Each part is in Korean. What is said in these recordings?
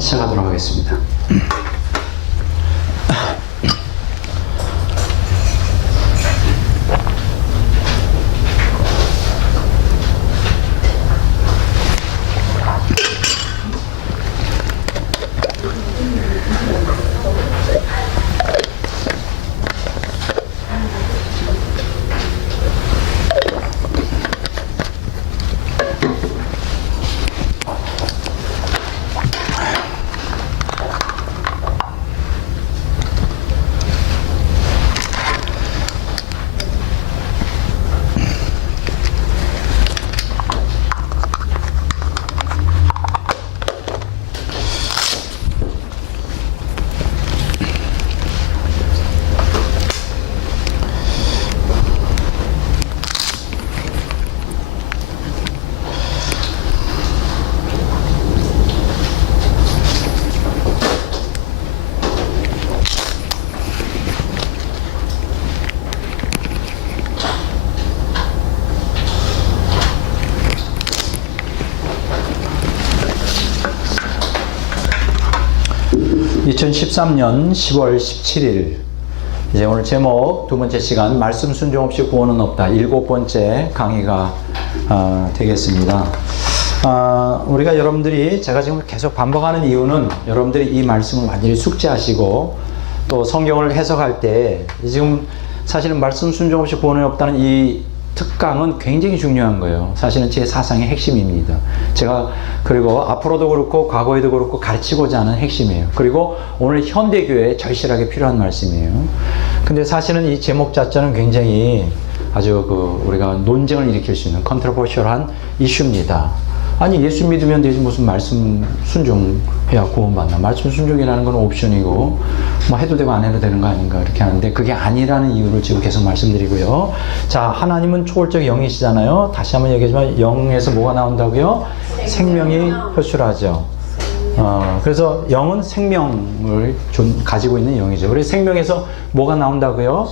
시작하도록 하겠습니다. (2013년 10월 17일) 이제 오늘 제목 두 번째 시간 말씀 순종 없이 구원은 없다, 7번째 강의가 되겠습니다. 우리가 여러분들이 제가 지금 계속 반복하는 이유는 여러분들이 이 말씀을 완전히 숙지하시고 또 성경을 해석할 때 지금 사실은 말씀 순종 없이 구원은 없다는 이 특강은 굉장히 중요한 거예요. 사실은 제 사상의 핵심입니다. 제가 그리고 앞으로도 그렇고 과거에도 그렇고 가르치고자 하는 핵심이에요. 그리고 오늘 현대교회에 절실하게 필요한 말씀이에요. 근데 사실은 이 제목 자체는 굉장히 아주 우리가 논쟁을 일으킬 수 있는 컨트로버셜한 이슈입니다. 아니 예수 믿으면 되지 무슨 말씀 순종해야 구원받나. 말씀 순종이라는 건 옵션이고 뭐 해도 되고 안 해도 되는 거 아닌가 이렇게 하는데 그게 아니라는 이유를 지금 계속 말씀드리고요. 자, 하나님은 초월적 영이시잖아요. 다시 한번 얘기하지만 영에서 뭐가 나온다고요? 생명이 표출하죠. 그래서 영은 생명을 가지고 있는 영이죠. 그래서 생명에서 뭐가 나온다고요?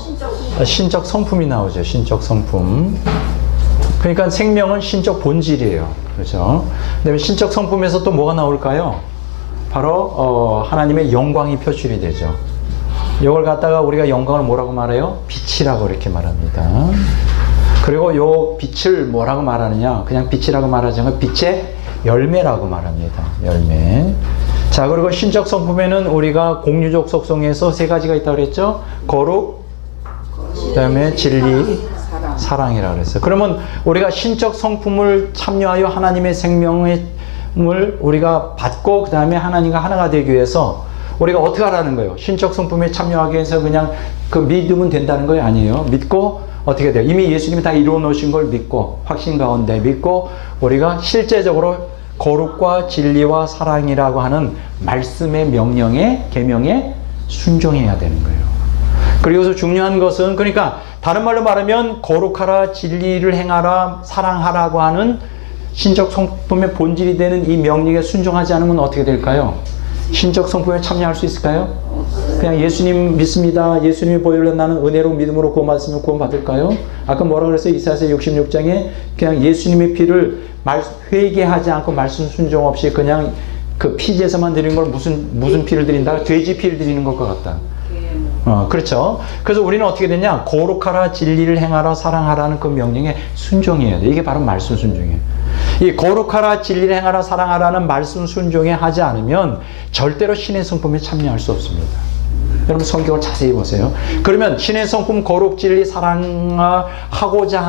신적 성품이 나오죠. 신적 성품. 그러니까 생명은 신적 본질이에요. 그렇죠? 그다음에 신적 성품에서 또 뭐가 나올까요? 바로 하나님의 영광이 표출이 되죠. 이걸 갖다가 우리가 영광을 뭐라고 말해요? 빛이라고 이렇게 말합니다. 그리고 요 빛을 뭐라고 말하느냐? 그냥 빛이라고 말하지 않고 빛의 열매라고 말합니다. 열매. 자, 그리고 신적 성품에는 우리가 공유적 속성에서 세 가지가 있다고 그랬죠? 거룩, 그다음에 진리, 사랑이라고 그랬어요. 그러면 우리가 신적 성품을 참여하여 하나님의 생명을 우리가 받고 그 다음에 하나님과 하나가 되기 위해서 우리가 어떻게 하라는 거예요? 신적 성품에 참여하기 위해서 그냥 믿으면 된다는 거예요? 아니에요. 믿고 어떻게 돼요? 이미 예수님이 다 이루어 놓으신 걸 믿고 확신 가운데 믿고 우리가 실제적으로 거룩과 진리와 사랑이라고 하는 말씀의 명령에 계명에 순종해야 되는 거예요. 그리고서 중요한 것은 그러니까 다른 말로 말하면 거룩하라, 진리를 행하라, 사랑하라고 하는 신적 성품의 본질이 되는 이 명령에 순종하지 않으면 어떻게 될까요? 신적 성품에 참여할 수 있을까요? 그냥 예수님 믿습니다. 예수님이 보혈로 나는 은혜로 믿음으로 구원받으면 구원받을까요? 아까 뭐라고 그랬어요? 이사야서 66장에 그냥 예수님의 피를 회개하지 않고 말씀 순종 없이 그냥 그 피제사만 드리는 걸 무슨 피를 드린다? 돼지 피를 드리는 것과 같다. 그렇죠. 그래서 우리는 어떻게 되냐? 거룩하라, 진리를 행하라, 사랑하라는 그 명령에 순종해야 돼. 이게 바로 말씀 순종이에요. 이 거룩하라, 진리를 행하라, 사랑하라는 말씀 순종에 하지 않으면 절대로 신의 성품에 참여할 수 없습니다. 여러분 성경을 자세히 보세요. 그러면 신의 성품, 거룩, 진리, 사랑하고자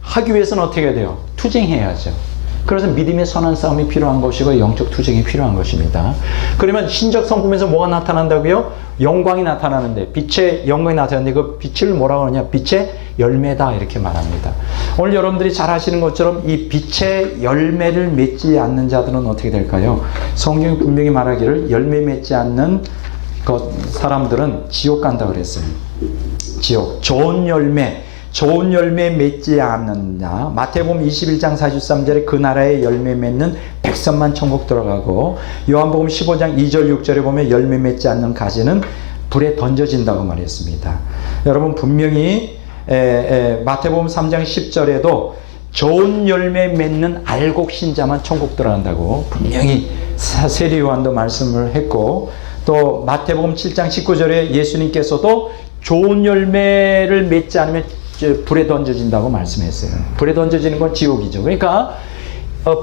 하기 위해서는 어떻게 해야 돼요? 투쟁해야죠. 그래서 믿음의 선한 싸움이 필요한 것이고 영적 투쟁이 필요한 것입니다. 그러면 신적 성품에서 뭐가 나타난다고요? 영광이 나타나는데 빛의 영광이 나타나는데 그 빛을 뭐라고 하느냐? 빛의 열매다 이렇게 말합니다. 오늘 여러분들이 잘 아시는 것처럼 이 빛의 열매를 맺지 않는 자들은 어떻게 될까요? 성경이 분명히 말하기를 열매 맺지 않는 사람들은 지옥 간다 그랬어요. 지옥. 좋은 열매 맺지 않느냐. 마태복음 21장 43절에 그 나라의 열매 맺는 백성만 천국 들어가고, 요한복음 15장 2절 6절에 보면 열매 맺지 않는 가지는 불에 던져진다고 말했습니다. 여러분 분명히 마태복음 3장 10절에도 좋은 열매 맺는 알곡 신자만 천국 들어간다고 분명히 세리 요한도 말씀을 했고, 또 마태복음 7장 19절에 예수님께서도 좋은 열매를 맺지 않으면 불에 던져진다고 말씀했어요. 불에 던져지는 건 지옥이죠. 그러니까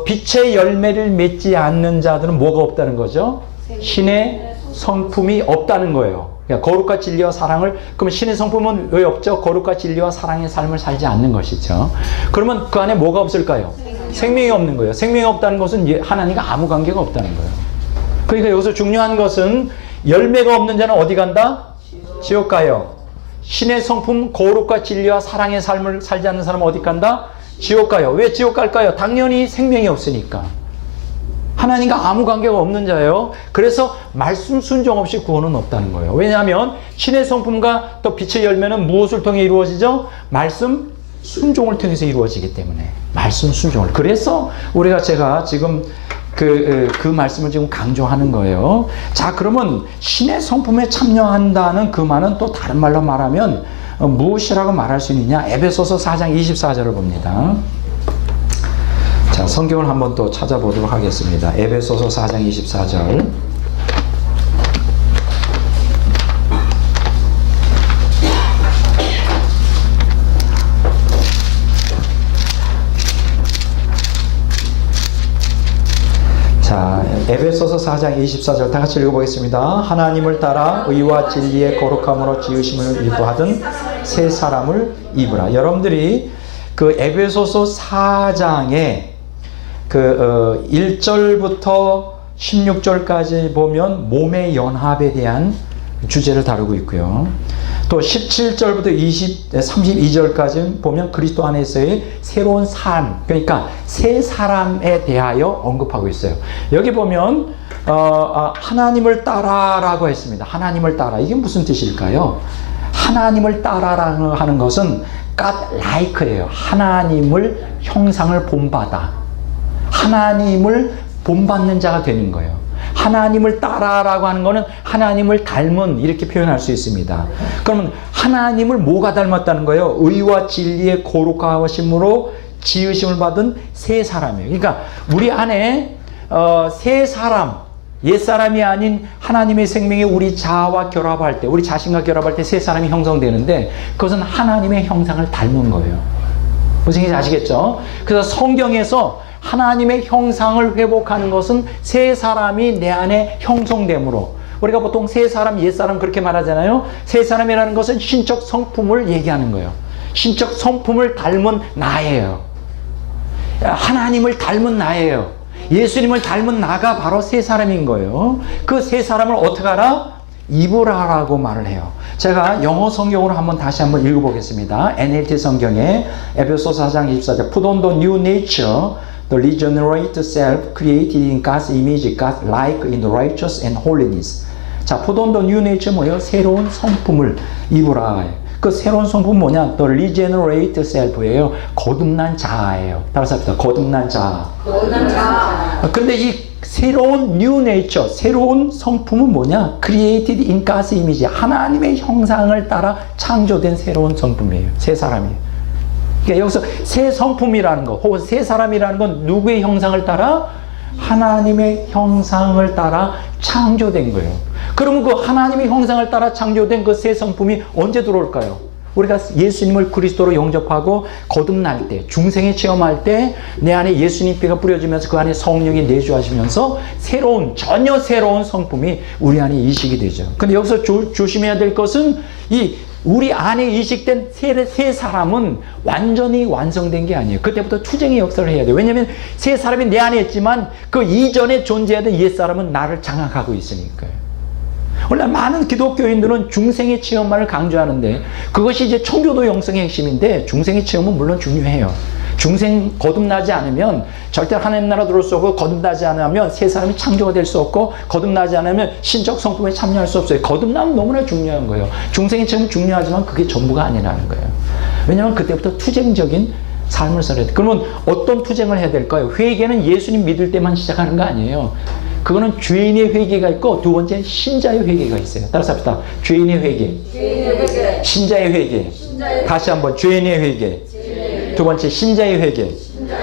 빛의 열매를 맺지 않는 자들은 뭐가 없다는 거죠? 신의 성품이 없다는 거예요. 그러니까 거룩과 진리와 사랑을, 그러면 신의 성품은 왜 없죠? 거룩과 진리와 사랑의 삶을 살지 않는 것이죠. 그러면 그 안에 뭐가 없을까요? 생명이 없는 거예요. 생명이 없다는 것은 하나님과 아무 관계가 없다는 거예요. 그러니까 여기서 중요한 것은 열매가 없는 자는 어디 간다? 지옥 가요. 신의 성품, 거룩과 진리와 사랑의 삶을 살지 않는 사람은 어디 간다? 지옥 가요. 왜 지옥 갈까요? 당연히 생명이 없으니까. 하나님과 아무 관계가 없는 자예요. 그래서 말씀 순종 없이 구원은 없다는 거예요. 왜냐하면 신의 성품과 또 빛의 열매는 무엇을 통해 이루어지죠? 말씀 순종을 통해서 이루어지기 때문에. 말씀 순종을. 그래서 제가 지금 그 말씀을 지금 강조하는 거예요. 자, 그러면 신의 성품에 참여한다는 그 말은 또 다른 말로 말하면 무엇이라고 말할 수 있느냐? 에베소서 4장 24절을 봅니다. 자, 성경을 한번 또 찾아보도록 하겠습니다. 에베소서 4장 24절. 자, 에베소서 4장 24절 다 같이 읽어보겠습니다. 하나님을 따라 의와 진리의 거룩함으로 지으심을 입으하던 새 사람을 입으라. 여러분들이 그 에베소서 4장에 1절부터 16절까지 보면 몸의 연합에 대한 주제를 다루고 있고요. 또 17절부터 32절까지 보면 그리스도 안에서의 새로운 삶, 그러니까 새 사람에 대하여 언급하고 있어요. 여기 보면 하나님을 따라라고 했습니다. 하나님을 따라. 이게 무슨 뜻일까요? 하나님을 따라라고 하는 것은 God like예요. 하나님을 형상을 본받아. 하나님을 본받는 자가 되는 거예요. 하나님을 따라라고 하는 것은 하나님을 닮은, 이렇게 표현할 수 있습니다. 그러면 하나님을 뭐가 닮았다는 거예요? 의와 진리의 거룩하심으로 지으심을 받은 새 사람이에요. 그러니까 우리 안에 새 사람, 옛사람이 아닌 하나님의 생명이 우리 자아와 결합할 때, 우리 자신과 결합할 때 새 사람이 형성되는데, 그것은 하나님의 형상을 닮은 거예요. 무슨 얘기인지 아시겠죠? 그래서 성경에서 하나님의 형상을 회복하는 것은 새 사람이 내 안에 형성됨으로, 우리가 보통 새 사람, 옛 사람 그렇게 말하잖아요. 새 사람이라는 것은 신적 성품을 얘기하는 거예요. 신적 성품을 닮은 나예요. 하나님을 닮은 나예요. 예수님을 닮은 나가 바로 새 사람인 거예요. 그 새 사람을 어떻게 하라? 입으라라고 말을 해요. 제가 영어 성경으로 다시 한번 읽어보겠습니다. NLT 성경에 에베소서 4장 24절 Put on the new nature, the regenerate self created in God's image, God like in the righteous and holiness. 자, put on the new nature 뭐예요? 새로운 성품을 입으라. 그 새로운 성품은 뭐냐? The regenerate self예요. 거듭난 자아예요. 따라서 합시다. 거듭난 자아. 거듭난 자아. 근데 이 새로운 new nature, 새로운 성품은 뭐냐? Created in God's image. 하나님의 형상을 따라 창조된 새로운 성품이에요. 새 사람이에요. 그러니까 여기서 새 성품이라는 것, 혹은 새 사람이라는 건 누구의 형상을 따라? 하나님의 형상을 따라 창조된 거예요. 그러면 그 하나님의 형상을 따라 창조된 그 새 성품이 언제 들어올까요? 우리가 예수님을 그리스도로 영접하고 거듭날 때, 중생에 체험할 때 내 안에 예수님 피가 뿌려지면서 그 안에 성령이 내주하시면서 전혀 새로운 성품이 우리 안에 이식이 되죠. 근데 여기서 조심해야 될 것은 우리 안에 이식된 새 사람은 완전히 완성된 게 아니에요. 그때부터 투쟁의 역사를 해야 돼요. 왜냐하면 새 사람이 내 안에 있지만 그 이전에 존재하던 옛 사람은 나를 장악하고 있으니까요. 원래 많은 기독교인들은 중생의 체험만을 강조하는데 그것이 이제 청교도 영성의 핵심인데, 중생의 체험은 물론 중요해요. 중생 거듭나지 않으면 절대 하나님 나라 들어올 수 없고, 거듭나지 않으면 새 사람이 창조가 될 수 없고, 거듭나지 않으면 신적 성품에 참여할 수 없어요. 거듭나면 너무나 중요한 거예요. 중생의 체험은 중요하지만 그게 전부가 아니라는 거예요. 왜냐하면 그때부터 투쟁적인 삶을 살아야 돼요. 그러면 어떤 투쟁을 해야 될까요? 회개는 예수님 믿을 때만 시작하는 거 아니에요. 그거는 죄인의 회개가 있고, 두 번째 신자의 회개가 있어요. 따라서 합시다. 죄인의 회개, 신자의 회개. 다시 한번 죄인의 회개, 두 번째 신자의 회개.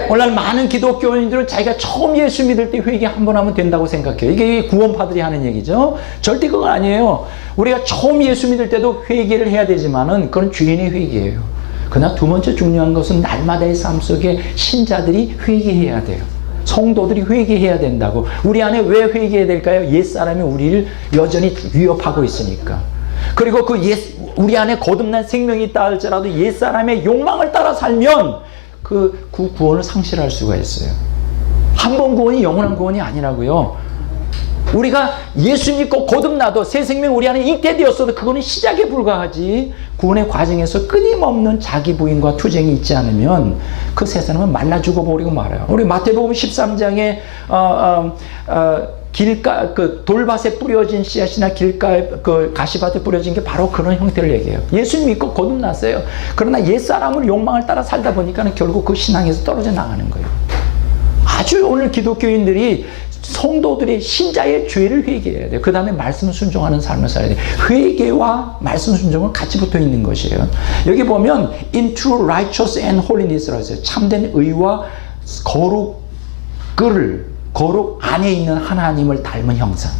오늘날 많은 기독교인들은 자기가 처음 예수 믿을 때 회개 한 번 하면 된다고 생각해요. 이게 구원파들이 하는 얘기죠. 절대 그건 아니에요. 우리가 처음 예수 믿을 때도 회개를 해야 되지만은 그건 주인의 회개예요. 그러나 두 번째 중요한 것은 날마다의 삶 속에 신자들이 회개해야 돼요. 성도들이 회개해야 된다고. 우리 안에 왜 회개해야 될까요? 옛사람이 우리를 여전히 위협하고 있으니까. 그리고 우리 안에 거듭난 생명이 있다 할지라도 옛사람의 욕망을 따라 살면 그 구원을 상실할 수가 있어요. 한 번 구원이 영원한 구원이 아니라고요. 우리가 예수 믿고 거듭나도 새 생명 우리 안에 잉태되었어도 그거는 시작에 불과하지, 구원의 과정에서 끊임없는 자기 부인과 투쟁이 있지 않으면 그 새 사람은 말라 죽어버리고 말아요. 우리 마태복음 13장에 길가 그 돌밭에 뿌려진 씨앗이나 길가에 그 가시밭에 뿌려진 게 바로 그런 형태를 얘기해요. 예수 믿고 거듭났어요. 그러나 옛사람을 욕망을 따라 살다 보니까 결국 그 신앙에서 떨어져 나가는 거예요. 아주 오늘 기독교인들이 성도들의 신자의 죄를 회개해야 돼요. 그 다음에 말씀을 순종하는 삶을 살아야 돼요. 회개와 말씀 순종은 같이 붙어 있는 것이에요. 여기 보면 in true righteous and holiness라고 했어요. 참된 의와 거룩 안에 있는 하나님을 닮은 형상.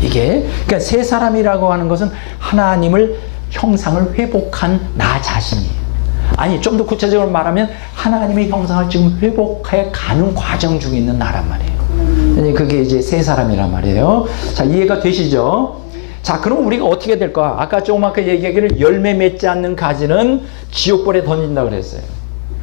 이게 그러니까 새 사람이라고 하는 것은 하나님을 형상을 회복한 나 자신이에요. 아니 좀 더 구체적으로 말하면 하나님의 형상을 지금 회복해 가는 과정 중에 있는 나란 말이에요. 그게 이제 새 사람이란 말이에요. 자, 이해가 되시죠? 자, 그럼 우리가 어떻게 될까? 아까 조금 아까 얘기하기를 열매 맺지 않는 가지는 지옥불에 던진다 그랬어요.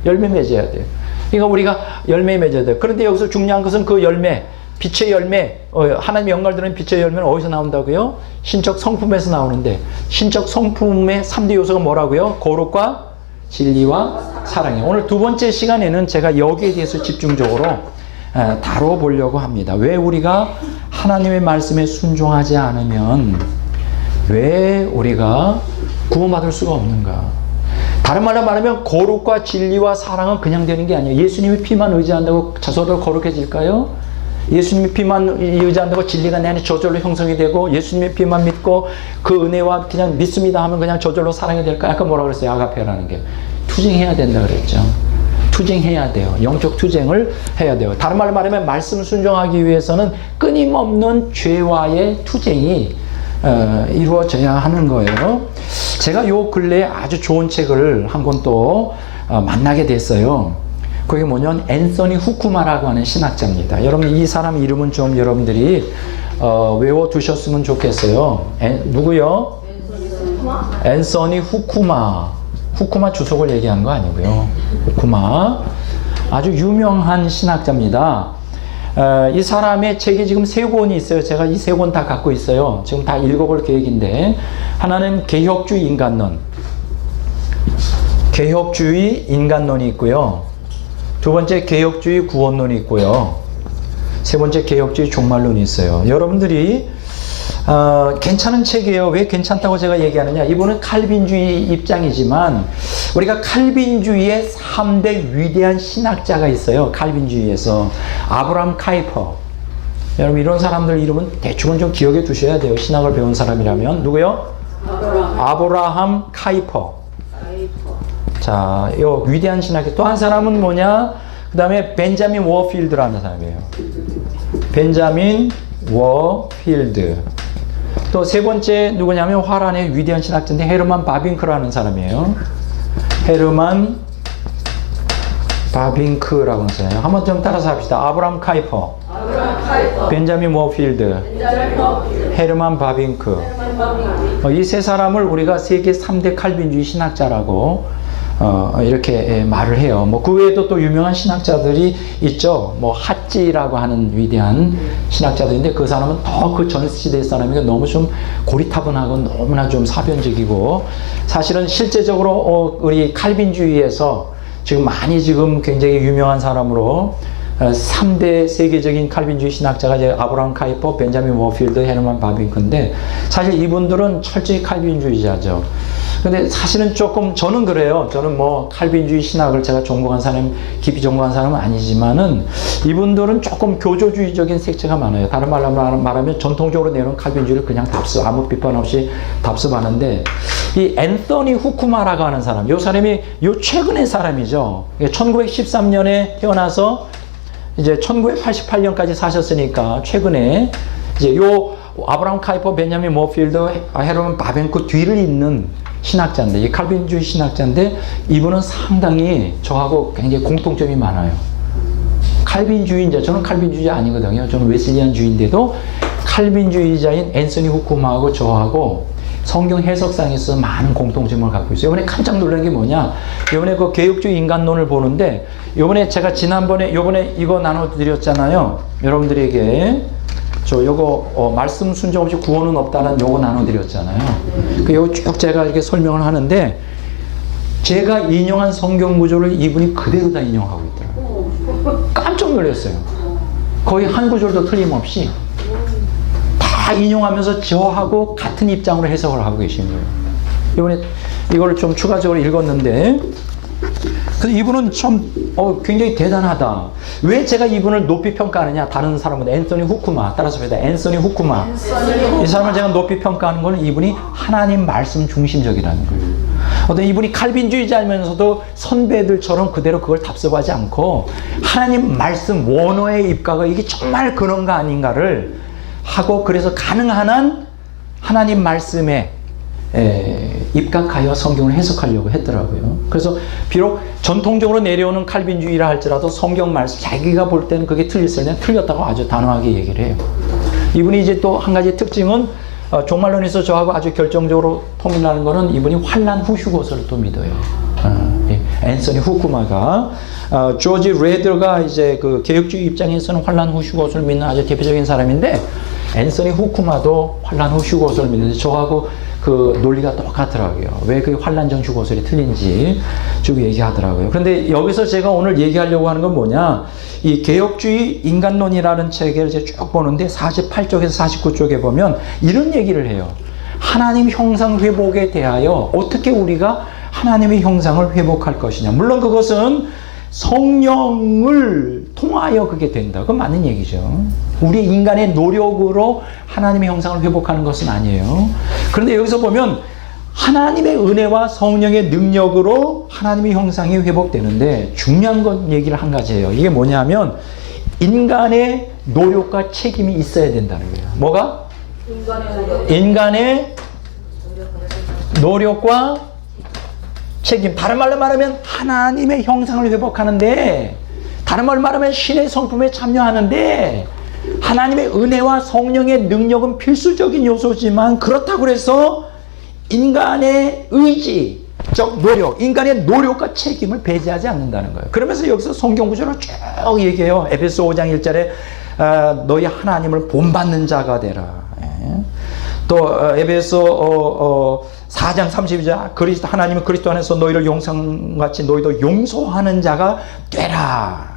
열매 맺어야 돼요. 그러니까 우리가 열매 맺어야 돼요. 그런데 여기서 중요한 것은 그 열매, 빛의 열매, 하나님의 영광을 드러내는 빛의 열매는 어디서 나온다고요? 신적 성품에서 나오는데, 신적 성품의 3대 요소가 뭐라고요? 거룩과 진리와 사랑이에요. 오늘 두 번째 시간에는 제가 여기에 대해서 집중적으로 다뤄보려고 합니다. 왜 우리가 하나님의 말씀에 순종하지 않으면 왜 우리가 구원받을 수가 없는가? 다른 말로 말하면 거룩과 진리와 사랑은 그냥 되는 게 아니에요. 예수님의 피만 의지한다고 저절로 거룩해질까요? 예수님의 피만 의지한다고 진리가 내 안에 저절로 형성이 되고 예수님의 피만 믿고 그 은혜와 그냥 믿습니다 하면 그냥 저절로 사랑이 될까? 아까 뭐라고 그랬어요? 아가페라는 게. 투쟁해야 된다 그랬죠. 투쟁해야 돼요. 영적 투쟁을 해야 돼요. 다른 말로 말하면 말씀을 순종하기 위해서는 끊임없는 죄와의 투쟁이 이루어져야 하는 거예요. 제가 요 근래에 아주 좋은 책을 한 권 또 만나게 됐어요. 그게 뭐냐면 앤서니 후쿠마라고 하는 신학자입니다. 여러분 이 사람 이름은 좀 여러분들이 외워두셨으면 좋겠어요. 누구요? 앤서니 후쿠마. 후쿠마 주석을 얘기한 거 아니고요. 후쿠마 아주 유명한 신학자입니다. 이 사람의 책이 지금 3권이 있어요. 제가 이 3권 다 갖고 있어요. 지금 다 읽어볼 계획인데 하나는 개혁주의 인간론이 있고요. 두 번째 개혁주의 구원론이 있고요. 세 번째 개혁주의 종말론이 있어요. 여러분들이 괜찮은 책이에요. 왜 괜찮다고 제가 얘기하느냐? 이분은 칼빈주의 입장이지만 우리가 칼빈주의의 3대 위대한 신학자가 있어요. 칼빈주의에서 아브라함 카이퍼. 여러분 이런 사람들 이름은 대충은 좀 기억해 두셔야 돼요. 신학을 배운 사람이라면. 누구요? 아브라함 카이퍼. 자, 요 위대한 신학자. 또 한 사람은 뭐냐? 그 다음에 벤자민 워필드라는 사람이에요. 벤자민 워필드. 또 세 번째 누구냐면 화란의 위대한 신학자인데 헤르만 바빙크라는 사람이에요. 헤르만 바빙크라고 하는 사람이에요. 한번 좀 따라서 합시다. 아브라함 카이퍼, 벤자민 워필드, 헤르만 바빙크. 이 세 사람을 우리가 세계 3대 칼빈주의 신학자라고 이렇게 말을 해요. 뭐 그 외에도 또 유명한 신학자들이 있죠. 뭐 핫지라고 하는 위대한 신학자들인데 그 사람은 더 그 전 시대 사람이니까 너무 좀 고리타분하고 너무나 좀 사변적이고 사실은 실제적으로 우리 칼빈주의에서 지금 많이 지금 굉장히 유명한 사람으로 3대 세계적인 칼빈주의 신학자가 이제 아브라함 카이퍼, 벤자민 워필드, 헤르만 바빙크인데 사실 이분들은 철저히 칼빈주의자죠. 근데 사실은 조금 저는 그래요. 저는 뭐 칼빈주의 신학을 제가 전공한 사람, 깊이 전공한 사람은 아니지만은 이분들은 조금 교조주의적인 색채가 많아요. 다른 말로 말하면 전통적으로 내놓은 칼빈주의를 그냥 답습, 아무 비판 없이 답습하는데, 이 앤서니 후쿠마라고 하는 사람, 요 사람이 요 최근의 사람이죠. 1913년에 태어나서 이제 1988년까지 사셨으니까 최근에 이제 요 아브라함 카이퍼, 베냐민 머필드, 헤르만 바벤크 뒤를 잇는 신학자인데, 이 칼빈주의 신학자인데, 이분은 상당히 저하고 굉장히 공통점이 많아요. 칼빈주의자, 저는 칼빈주의자 아니거든요. 저는 웨슬리안주의인데도 칼빈주의자인 앤서니 후쿠마하고 저하고 성경 해석상에서 많은 공통점을 갖고 있어요. 이번에 깜짝 놀란 게 뭐냐? 이번에 그 개혁주의 인간론을 보는데, 이번에 제가 지난번에 이거 나눠드렸잖아요. 여러분들에게. 저 요거 말씀 순종 없이 구원은 없다는 요거 나눠드렸잖아요. 그 요거 쭉 제가 이렇게 설명을 하는데, 제가 인용한 성경 구조를 이분이 그대로 다 인용하고 있더라고요. 깜짝 놀랐어요. 거의 한 구절도 틀림없이 다 인용하면서 저하고 같은 입장으로 해석을 하고 계신 거예요. 이번에 이걸 좀 추가적으로 읽었는데, 그래서 이분은 참 굉장히 대단하다. 왜 제가 이분을 높이 평가하느냐? 다른 사람은 앤서니 후쿠마, 따라서 봅니다. 앤서니 후쿠마. 이 사람을 제가 높이 평가하는 건 이분이 하나님 말씀 중심적이라는 거예요. 어떤 이분이 칼빈주의자면서도 선배들처럼 그대로 그걸 답습하지 않고 하나님 말씀 원어의 입각을 이게 정말 그런가 아닌가를 하고, 그래서 가능한 한 하나님 말씀에 입각하여 성경을 해석하려고 했더라고요. 그래서 비록 전통적으로 내려오는 칼빈주의라 할지라도 성경 말씀 자기가 볼 때는 그게 틀렸으면 틀렸다고 아주 단호하게 얘기를 해요. 이분이 이제 또 한 가지 특징은 종말론에서 저하고 아주 결정적으로 통일하는 거는 이분이 환란 후 휴거서를 또 믿어요. 앤서니 후쿠마가 조지 레더가 이제 그 개혁주의 입장에서는 환란 후 휴거서를 믿는 아주 대표적인 사람인데, 앤서니 후쿠마도 환란 후 휴거서를 믿는데 저하고 그 논리가 똑같더라고요. 왜 그 환란 전 휴거설이 틀린지 쭉 얘기하더라고요. 그런데 여기서 제가 오늘 얘기하려고 하는 건 뭐냐, 이 개혁주의 인간론이라는 책을 이제 쭉 보는데 48쪽에서 49쪽에 보면 이런 얘기를 해요. 하나님 형상 회복에 대하여 어떻게 우리가 하나님의 형상을 회복할 것이냐. 물론 그것은 성령을 통하여 그게 된다. 그건 맞는 얘기죠. 우리 인간의 노력으로 하나님의 형상을 회복하는 것은 아니에요. 그런데 여기서 보면 하나님의 은혜와 성령의 능력으로 하나님의 형상이 회복되는데, 중요한 건 얘기를 한 가지예요. 이게 뭐냐면 인간의 노력과 책임이 있어야 된다는 거예요. 뭐가? 인간의 노력과 책임. 다른 말로 말하면 하나님의 형상을 회복하는데, 다른 말로 말하면 신의 성품에 참여하는데, 하나님의 은혜와 성령의 능력은 필수적인 요소지만, 그렇다고 해서 인간의 의지적 노력, 인간의 노력과 책임을 배제하지 않는다는 거예요. 그러면서 여기서 성경 구조를 쭉 얘기해요. 에베소 5장 1절에 너희 하나님을 본받는 자가 되라. 또 에베소 4장 32절 하나님은 그리스도 안에서 너희를 용서같이 너희도 용서하는 자가 되라.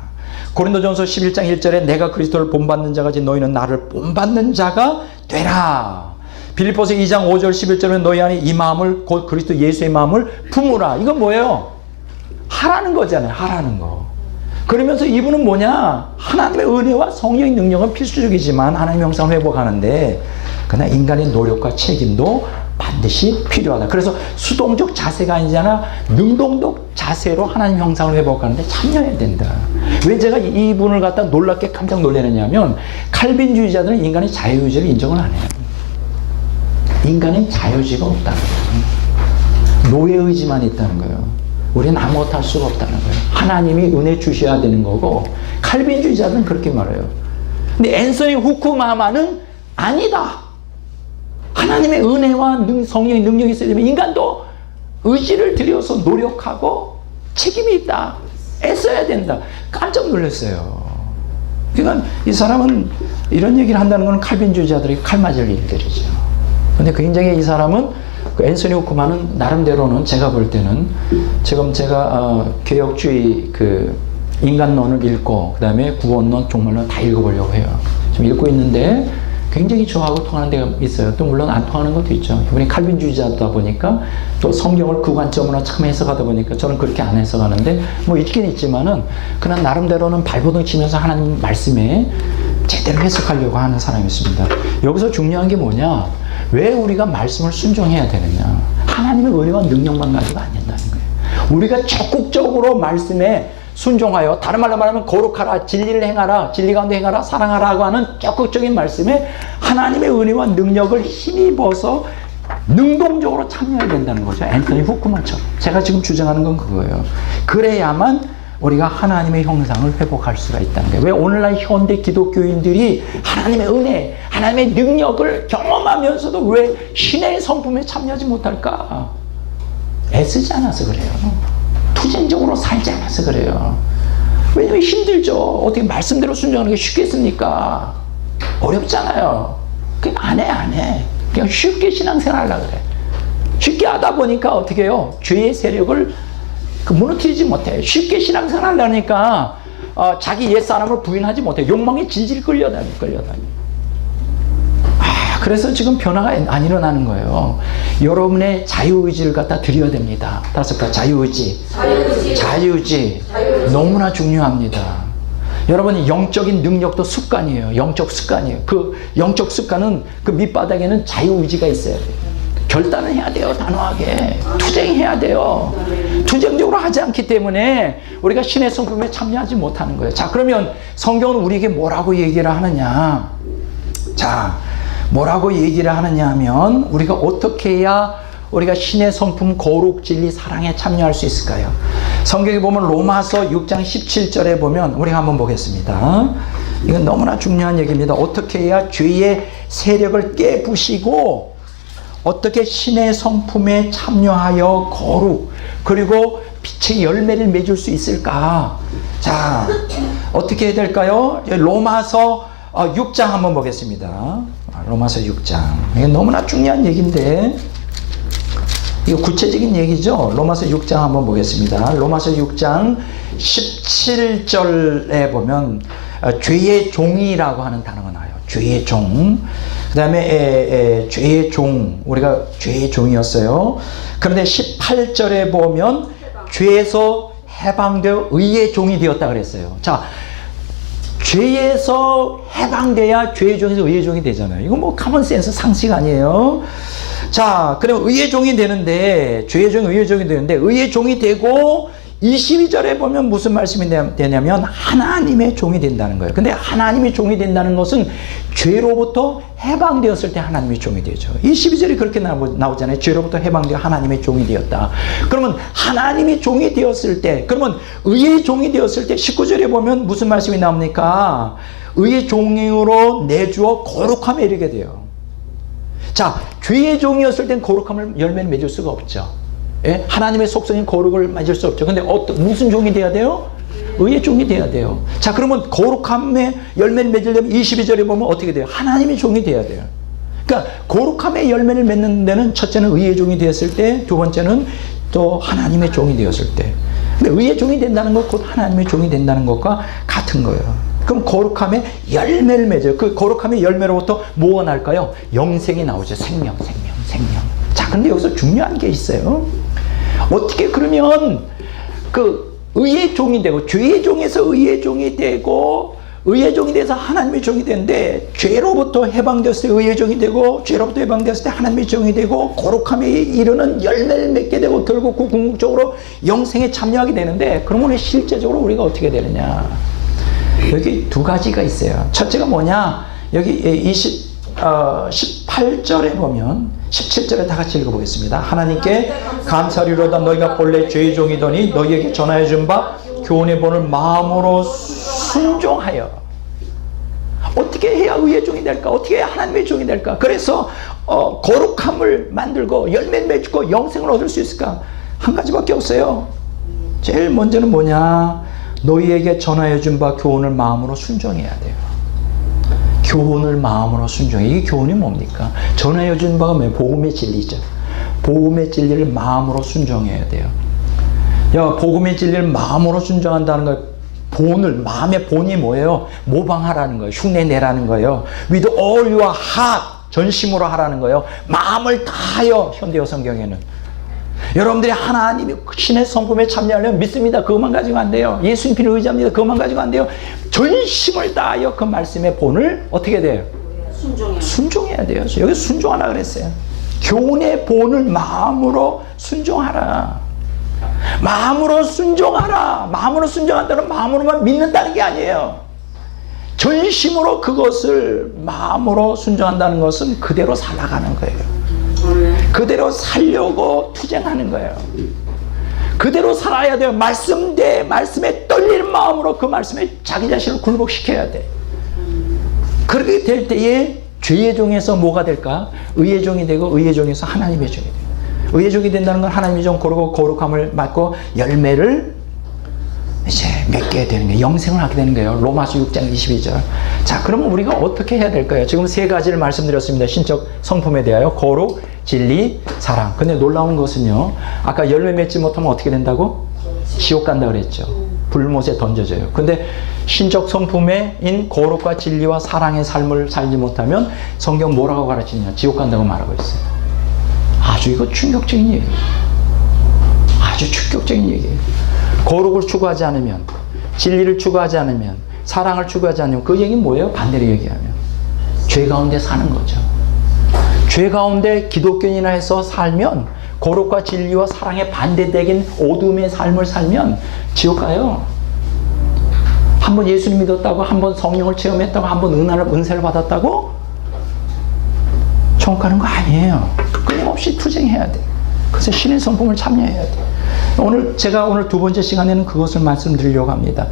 고린도전서 11장 1절에 내가 그리스도를 본받는 자같이 너희는 나를 본받는 자가 되라. 빌립보서 2장 5절 11절에 너희 안에 이 마음을, 곧 그리스도 예수의 마음을 품으라. 이건 뭐예요? 하라는 거잖아요. 하라는 거. 그러면서 이분은 뭐냐? 하나님의 은혜와 성령의 능력은 필수적이지만 하나님의 형상을 회복하는데, 그러나 인간의 노력과 책임도 반드시 필요하다. 그래서 수동적 자세가 아니잖아. 능동적 자세로 하나님 형상을 회복하는데 참여해야 된다. 왜 제가 이분을 갖다 놀랍게 깜짝 놀라느냐면, 칼빈주의자들은 인간의 자유의지를 인정을 안 해요. 인간은 자유의지가 없다는 거예요. 노예의지만 있다는 거예요. 우리는 아무것도 할 수가 없다는 거예요. 하나님이 은혜 주셔야 되는 거고, 칼빈주의자들은 그렇게 말해요. 근데 앤서니 후쿠마마는 아니다. 하나님의 은혜와 성령의 능력이 있어야 되면 인간도 의지를 들여서 노력하고 책임이 있다. 애써야 된다. 깜짝 놀랐어요. 그러니까 이 사람은 이런 얘기를 한다는 건 칼빈주의자들이 칼 맞을 일들이죠. 근데 굉장히 이 사람은, 그 앤서니 후쿠마는 나름대로는 제가 볼 때는 지금 제가 개혁주의 그 인간론을 읽고 그 다음에 구원론, 종말론 다 읽어보려고 해요. 지금 읽고 있는데 굉장히 저하고 통하는 데가 있어요. 또 물론 안 통하는 것도 있죠. 이분이 칼빈주의자다 보니까 또 성경을 그 관점으로 참 해석하다 보니까 저는 그렇게 안 해석하는데 뭐 있긴 있지만은 그냥 나름대로는 발버둥 치면서 하나님 말씀에 제대로 해석하려고 하는 사람이었습니다. 여기서 중요한 게 뭐냐? 왜 우리가 말씀을 순종해야 되느냐? 하나님의 은혜와 능력만 가지고 안 된다는 거예요. 우리가 적극적으로 말씀에 순종하여, 다른 말로 말하면 거룩하라, 진리를 행하라, 진리 가운데 행하라, 사랑하라고 하는 적극적인 말씀에 하나님의 은혜와 능력을 힘입어서 능동적으로 참여해야 된다는 거죠. 앤서니 후크만처럼. 제가 지금 주장하는 건 그거예요. 그래야만 우리가 하나님의 형상을 회복할 수가 있다는 거예요. 왜 오늘날 현대 기독교인들이 하나님의 은혜, 하나님의 능력을 경험하면서도 왜 신의 성품에 참여하지 못할까? 애쓰지 않아서 그래요. 투쟁적으로 살지 않아서 그래요. 왜냐면 힘들죠. 어떻게 말씀대로 순종하는 게 쉽겠습니까? 어렵잖아요. 그냥 안 해. 그냥 쉽게 신앙생활 하려고 그래. 쉽게 하다 보니까 어떻게 해요? 죄의 세력을 무너뜨리지 못해. 쉽게 신앙생활 하려니까 자기 옛사람을 부인하지 못해. 욕망에 질질 끌려다니. 그래서 지금 변화가 안 일어나는 거예요. 여러분의 자유의지를 갖다 드려야 됩니다. 다섯 번 자유의지. 너무나 중요합니다. 여러분 영적인 능력도 습관이에요. 영적 습관이에요. 그 영적 습관은 그 밑바닥에는 자유의지가 있어야 돼요. 결단을 해야 돼요. 단호하게. 투쟁해야 돼요. 투쟁적으로 하지 않기 때문에 우리가 신의 성품에 참여하지 못하는 거예요. 자, 그러면 성경은 우리에게 뭐라고 얘기를 하느냐? 자, 뭐라고 얘기를 하느냐 하면 우리가 어떻게 해야 우리가 신의 성품, 거룩, 진리, 사랑에 참여할 수 있을까요? 성경에 보면 로마서 6장 17절에 보면 우리가 한번 보겠습니다. 이건 너무나 중요한 얘기입니다. 어떻게 해야 죄의 세력을 깨부시고 어떻게 신의 성품에 참여하여 거룩 그리고 빛의 열매를 맺을 수 있을까? 자, 어떻게 해야 될까요? 로마서 6장 한번 보겠습니다. 로마서 6장. 이게 너무나 중요한 얘기인데 이거 구체적인 얘기죠. 로마서 6장 한번 보겠습니다. 로마서 6장 17절에 보면 죄의 종이라고 하는 단어가 나와요. 죄의 종. 그 다음에 죄의 종. 우리가 죄의 종이었어요. 그런데 18절에 보면 죄에서 해방되어 의의 종이 되었다 그랬어요. 자, 죄에서 해방돼야 죄의 종에서 의의 종이 되잖아요. 이거 뭐 카먼센스 상식 아니에요. 자, 그럼 의의 종이 되는데 죄의 종이 의의 종이 되는데 의의 종이 되고 22절에 보면 무슨 말씀이 되냐면 하나님의 종이 된다는 거예요. 근데 하나님의 종이 된다는 것은 죄로부터 해방되었을 때 하나님의 종이 되죠. 22절이 그렇게 나오잖아요. 죄로부터 해방되어 하나님의 종이 되었다. 그러면 하나님의 종이 되었을 때, 그러면 의의 종이 되었을 때 19절에 보면 무슨 말씀이 나옵니까? 의의 종으로 내주어 거룩함에 이르게 돼요. 자, 죄의 종이었을 땐 거룩함을 열매를 맺을 수가 없죠. 예? 하나님의 속성인 거룩을 맺을 수 없죠. 근데 무슨 종이 돼야 돼요? 의의 종이 돼야 돼요. 자, 그러면 거룩함의 열매를 맺으려면 22절에 보면 어떻게 돼요? 하나님의 종이 돼야 돼요. 그러니까 거룩함의 열매를 맺는 데는 첫째는 의의 종이 되었을 때, 두 번째는 또 하나님의 종이 되었을 때. 근데 의의 종이 된다는 것, 곧 하나님의 종이 된다는 것과 같은 거예요. 그럼 거룩함의 열매를 맺어요. 그 거룩함의 열매로부터 뭐가 날까요? 영생이 나오죠. 생명. 자, 근데 여기서 중요한 게 있어요. 어떻게 그러면 그 의의 종이 되고 죄의 종에서 의의 종이 되고 의의 종이 돼서 하나님의 종이 되는데 죄로부터 해방되었을 때 의의 종이 되고 죄로부터 해방되었을 때 하나님의 종이 되고 거룩함에 이르는 열매를 맺게 되고 결국 그 궁극적으로 영생에 참여하게 되는데 그러면 실제적으로 우리가 어떻게 되느냐? 여기 두 가지가 있어요. 첫째가 뭐냐? 여기 18절에 보면 17절에 다 같이 읽어보겠습니다. 하나님께 감사리로다. 너희가 본래 죄의 종이더니 너희에게 전하여 준 바 교훈의 본을 마음으로 순종하여. 어떻게 해야 의의 종이 될까? 어떻게 해야 하나님의 종이 될까? 그래서 거룩함을 만들고 열매를 맺고 영생을 얻을 수 있을까? 한 가지밖에 없어요. 제일 먼저는 뭐냐? 너희에게 전하여 준 바 교훈을 마음으로 순종해야 돼요. 교훈을 마음으로 순종해. 이 교훈이 뭡니까? 전하여 준 바가 뭐예요? 복음의 진리죠. 복음의 진리를 마음으로 순종해야 돼요. 복음의 진리를 마음으로 순종한다는 걸 본을, 마음의 본이 뭐예요? 모방하라는 거예요. 흉내내라는 거예요. With all your heart, 전심으로 하라는 거예요. 마음을 다하여, 현대어 성경에는. 여러분들이 하나님이 신의 성품에 참여하려면 믿습니다. 그것만 가지고 안 돼요. 예수님 피를 의지합니다. 그것만 가지고 안 돼요. 전심을 다하여 그 말씀의 본을 어떻게 돼요? 순종해야 돼요. 여기 순종하라 그랬어요. 교훈의 본을 마음으로 순종하라. 마음으로 순종하라. 마음으로 순종한다는 마음으로만 믿는다는 게 아니에요. 전심으로 그것을 마음으로 순종한다는 것은 그대로 살아가는 거예요. 그대로 살려고 투쟁하는 거예요. 그대로 살아야 돼요. 말씀 대 말씀에 떨리는 마음으로 그 말씀에 자기 자신을 굴복시켜야 돼. 그렇게 될 때에 죄의 종에서 뭐가 될까? 의의 종이 되고 의의 종에서 하나님의 종이 돼요. 의의 종이 된다는 건 하나님의 종 고르고 거룩함을 맡고 열매를 이제 맺게 되는 거예요. 영생을 하게 되는 거예요. 로마서 6장 22절. 자, 그러면 우리가 어떻게 해야 될까요? 지금 세 가지를 말씀드렸습니다. 신적 성품에 대하여 거룩, 진리, 사랑. 근데 놀라운 것은요, 아까 열매 맺지 못하면 어떻게 된다고? 지옥 간다 그랬죠. 불못에 던져져요. 근데 신적 성품인 거룩과 진리와 사랑의 삶을 살지 못하면 성경 뭐라고 가르치느냐? 지옥 간다고 말하고 있어요. 아주 이거 충격적인 얘기예요. 아주 충격적인 얘기예요. 거룩을 추구하지 않으면, 진리를 추구하지 않으면, 사랑을 추구하지 않으면 그 얘기는 뭐예요? 반대로 얘기하면 죄 가운데 사는 거죠. 죄 가운데 기독교인이나 해서 살면, 거룩과 진리와 사랑에 반대되긴 어둠의 삶을 살면 지옥 가요. 한번 예수님 믿었다고, 한번 성령을 체험했다고, 한번 은혜를 받았다고 천국 가는 거 아니에요. 끊임없이 투쟁해야 돼. 그래서 신의 성품을 참여해야 돼. 제가 오늘 두 번째 시간에는 그것을 말씀드리려고 합니다.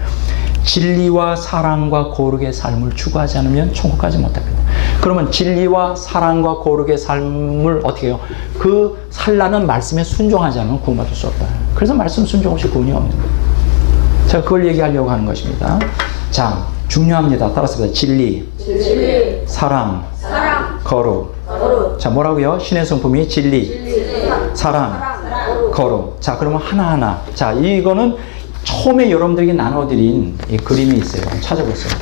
진리와 사랑과 거룩의 삶을 추구하지 않으면 천국 가지 못합니다. 그러면 진리와 사랑과 거룩의 삶을 어떻게 해요? 그 살라는 말씀에 순종하지 않으면 구원받을 수 없다. 그래서 말씀 순종 없이 구원이 없는 거예요. 제가 그걸 얘기하려고 하는 것입니다. 자, 중요합니다. 따라서 진리, 사랑, 거룩. 자, 뭐라고요? 신의 성품이 진리, 사랑, 거룩. 자, 그러면 하나하나. 자, 이거는 처음에 여러분들에게 나눠드린 이 그림이 있어요. 찾아보세요.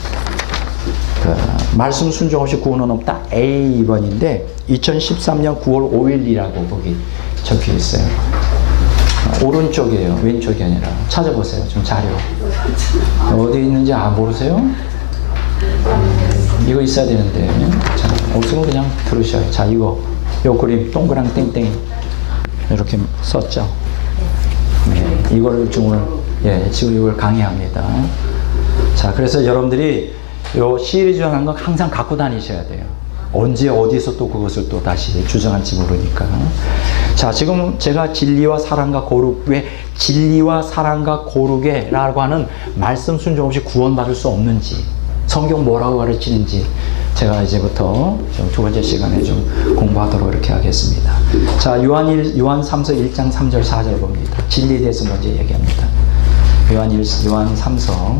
말씀 순종 없이 구원은 없다. A번인데 2013년 9월 5일이라고 거기 적혀 있어요. 오른쪽이에요. 왼쪽이 아니라. 찾아보세요. 좀 자료. 어디 있는지 모르세요? 이거 있어야 되는데. 자, 없으면 그냥 들으셔요. 자, 요 그림 동그랑 땡땡 이렇게 썼죠. 네, 이걸 지금 이걸 강의합니다. 자, 그래서 여러분들이 요 시리즈라는 거 항상 갖고 다니셔야 돼요. 언제 어디서 또 그것을 또 다시 주장할지 모르니까. 자, 지금 제가 진리와 사랑과 거룩, 왜 진리와 사랑과 거룩에 라고 하는 말씀 순종 없이 구원받을 수 없는지, 성경 뭐라고 가르치는지 제가 이제부터 두 번째 시간에 좀 공부하도록 이렇게 하겠습니다. 자, 요한 3서 1장 3절 4절 봅니다. 진리에 대해서 먼저 얘기합니다. 요한 3서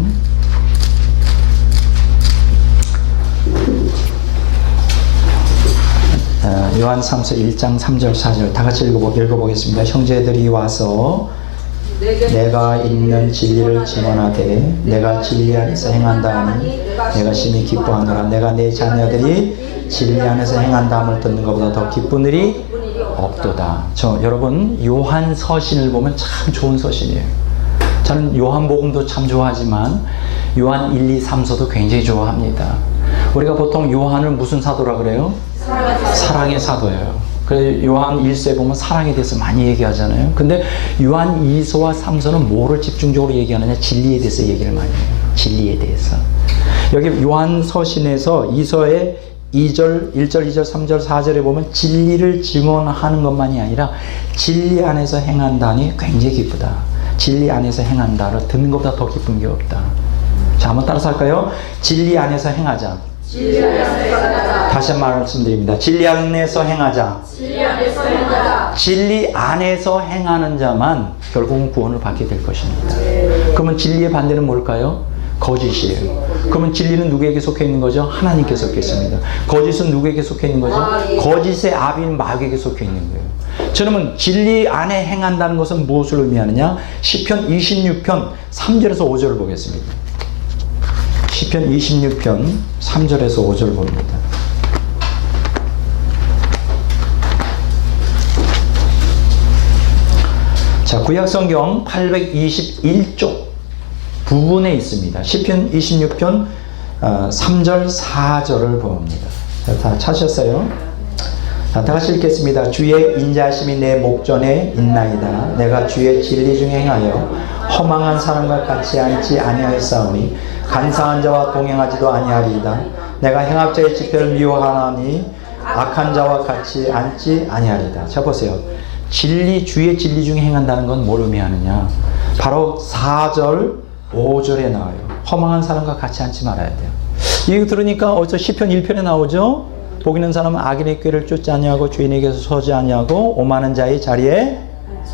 요한 3서 1장 3절 4절 다 같이 읽어보겠습니다. 형제들이 와서 내가 있는 진리를 증언하되 내가 진리 안에서 행한다 하니 내가 심히 기뻐하노라. 내가 내 자녀들이 진리 안에서 행한다함을 듣는 것보다 더 기쁜 일이 없도다. 여러분 요한 서신을 보면 참 좋은 서신이에요. 저는 요한복음도 참 좋아하지만 요한 1, 2, 3서도 굉장히 좋아합니다. 우리가 보통 요한을 무슨 사도라 그래요? 사랑의 사도예요. 그래서 요한 1서에 보면 사랑에 대해서 많이 얘기하잖아요. 근데 요한 2서와 3서는 뭐를 집중적으로 얘기하느냐? 진리에 대해서 얘기를 많이 해요. 진리에 대해서. 여기 요한 서신에서 2서의 2절, 1절, 2절, 3절, 4절에 보면 진리를 증언하는 것만이 아니라 진리 안에서 행한다니 굉장히 기쁘다. 진리 안에서 행한다를 듣는 것보다 더 기쁜 게 없다. 자, 한번 따라서 할까요? 진리 안에서 행하자. 진리 안에서 행하자. 다시 한번 말씀드립니다. 진리 안에서 행하자. 진리 안에서 행하자. 진리 안에서 행하는 자만 결국은 구원을 받게 될 것입니다. 그러면 진리의 반대는 뭘까요? 거짓이에요. 그러면 진리는 누구에게 속해 있는 거죠? 하나님께 속해 있습니다. 거짓은 누구에게 속해 있는 거죠? 거짓의 아비인 마귀에게 속해 있는 거예요. 저는 진리 안에 행한다는 것은 무엇을 의미하느냐? 시편 26편 3절에서 5절을 보겠습니다. 시편 26편 3절에서 5절 봅니다. 자, 구약성경 821쪽 부분에 있습니다. 시편 26편 3절 4절을 봅니다. 자, 다 찾으셨어요? 자, 다 같이 읽겠습니다. 주의 인자하심이 내 목전에 있나이다. 내가 주의 진리 중에 행하여 허망한 사람과 같이 앉지 아니하였사오니 간사한 자와 동행하지도 아니하리이다. 내가 행악자의 지표를 미워하나니 악한 자와 같이 앉지 아니하리이다. 자, 보세요. 주의 진리 중에 행한다는 건 뭘 의미하느냐? 바로 4절, 5절에 나와요. 허망한 사람과 같이 앉지 말아야 돼요. 이거 들으니까 어디서 시편 1편에 나오죠? 복 있는 사람은 악인의 꾀를 쫓지 아니하고 죄인에게서 서지 아니하고 오만한 자의 자리에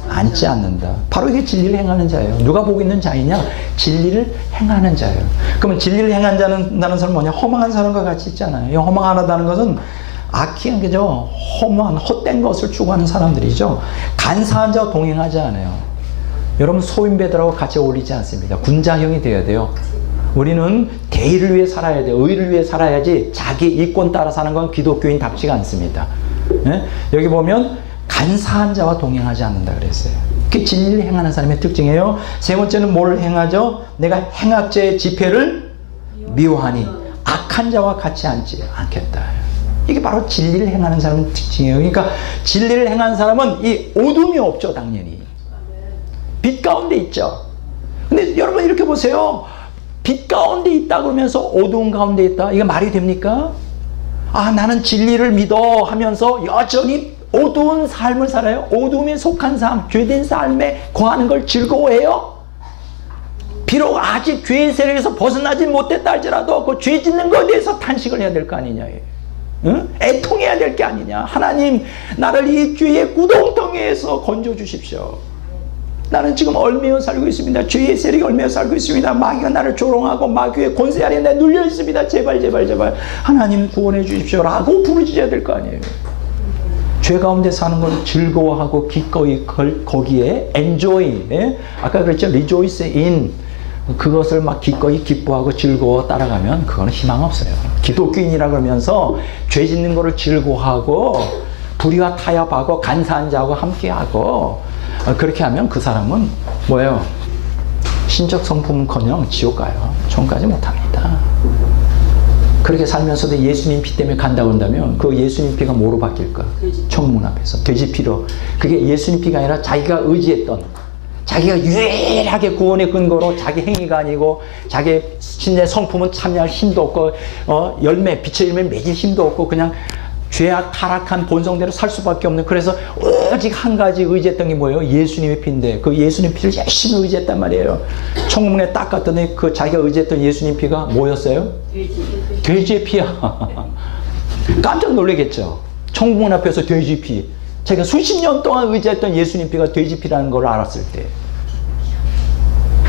앉지 않는다. 바로 이게 진리를 행하는 자예요. 누가 복 있는 자이냐? 진리를 행하는 자예요. 그러면 진리를 행한다는 사람은 뭐냐? 허망한 사람과 같이 있잖아요. 이 허망하다는 것은 악한 게죠. 허무한 헛된 것을 추구하는 사람들이죠. 간사한 자와 동행하지 않아요. 여러분 소인배들하고 같이 어울리지 않습니다. 군자형이 되어야 돼요. 우리는 대의를 위해 살아야 돼요. 의를 위해 살아야지 자기 이권 따라 사는 건 기독교인답지가 않습니다. 예? 여기 보면 간사한 자와 동행하지 않는다 그랬어요. 그게 진리를 행하는 사람의 특징이에요. 세 번째는 뭘 행하죠? 내가 행악자의 지폐를 미워하니 악한 자와 같이 앉지 않겠다. 이게 바로 진리를 행하는 사람의 특징이에요. 그러니까 진리를 행하는 사람은 이 어둠이 없죠, 당연히. 빛 가운데 있죠. 근데 여러분 이렇게 보세요. 빛 가운데 있다 그러면서 어두운 가운데 있다. 이게 말이 됩니까? 아, 나는 진리를 믿어 하면서 여전히 어두운 삶을 살아요. 어둠에 속한 삶, 죄된 삶에 거하는 걸 즐거워해요. 비록 아직 죄의 세력에서 벗어나지 못했다 할지라도 그 죄 짓는 것에 대해서 탄식을 해야 될 거 아니냐. 응? 애통해야 될 게 아니냐. 하나님, 나를 이 죄의 구덩텅이에서 건져 주십시오. 나는 지금 얽매여 살고 있습니다. 죄의 세력이 얽매여 살고 있습니다. 마귀가 나를 조롱하고 마귀의 권세 아래 내 눌려 있습니다. 제발 제발 제발 하나님 구원해 주십시오 라고 부르짖어야 될 거 아니에요. 죄 가운데 사는 걸 즐거워하고 기꺼이 거기에 enjoy, 예? 아까 그랬죠. rejoice in, 그것을 막 기꺼이 기뻐하고 즐거워 따라가면 그거는 희망 없어요. 기독교인이라 그러면서 죄 짓는 거를 즐거워하고 불의와 타협하고 간사한 자하고 함께하고 그렇게 하면 그 사람은 뭐예요? 신적 성품은커녕 지옥 가요. 종까지 못합니다. 그렇게 살면서도 예수님 피 때문에 간다고 한다면 그 예수님 피가 뭐로 바뀔까? 청문 앞에서 돼지 피로. 그게 예수님 피가 아니라 자기가 의지했던, 자기가 유일하게 구원의 근거로 자기 행위가 아니고 자기 신의 성품은 참여할 힘도 없고 열매, 빛의 열매 맺을 힘도 없고 그냥 죄악 타락한 본성대로 살 수밖에 없는, 그래서 오직 한 가지 의지했던 게 뭐예요? 예수님의 피인데 그 예수님 피를 열심히 의지했단 말이에요. 청문회 딱 갔더니 그 자기가 의지했던 예수님 피가 뭐였어요? 돼지의 피야. 깜짝 놀라겠죠. 청문 앞에서 돼지 피. 자기가 수십 년 동안 의지했던 예수님 피가 돼지 피라는 걸 알았을 때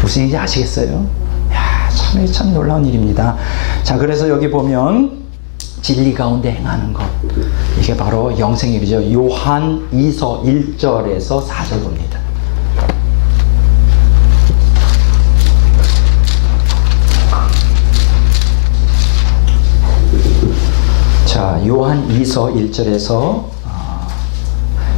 무슨 일인지 아시겠어요? 야, 참 놀라운 일입니다. 자, 그래서 여기 보면 진리 가운데 행하는 것, 이게 바로 영생일이죠. 요한 2서 1절에서 4절 봅니다. 자, 요한 2서 1절에서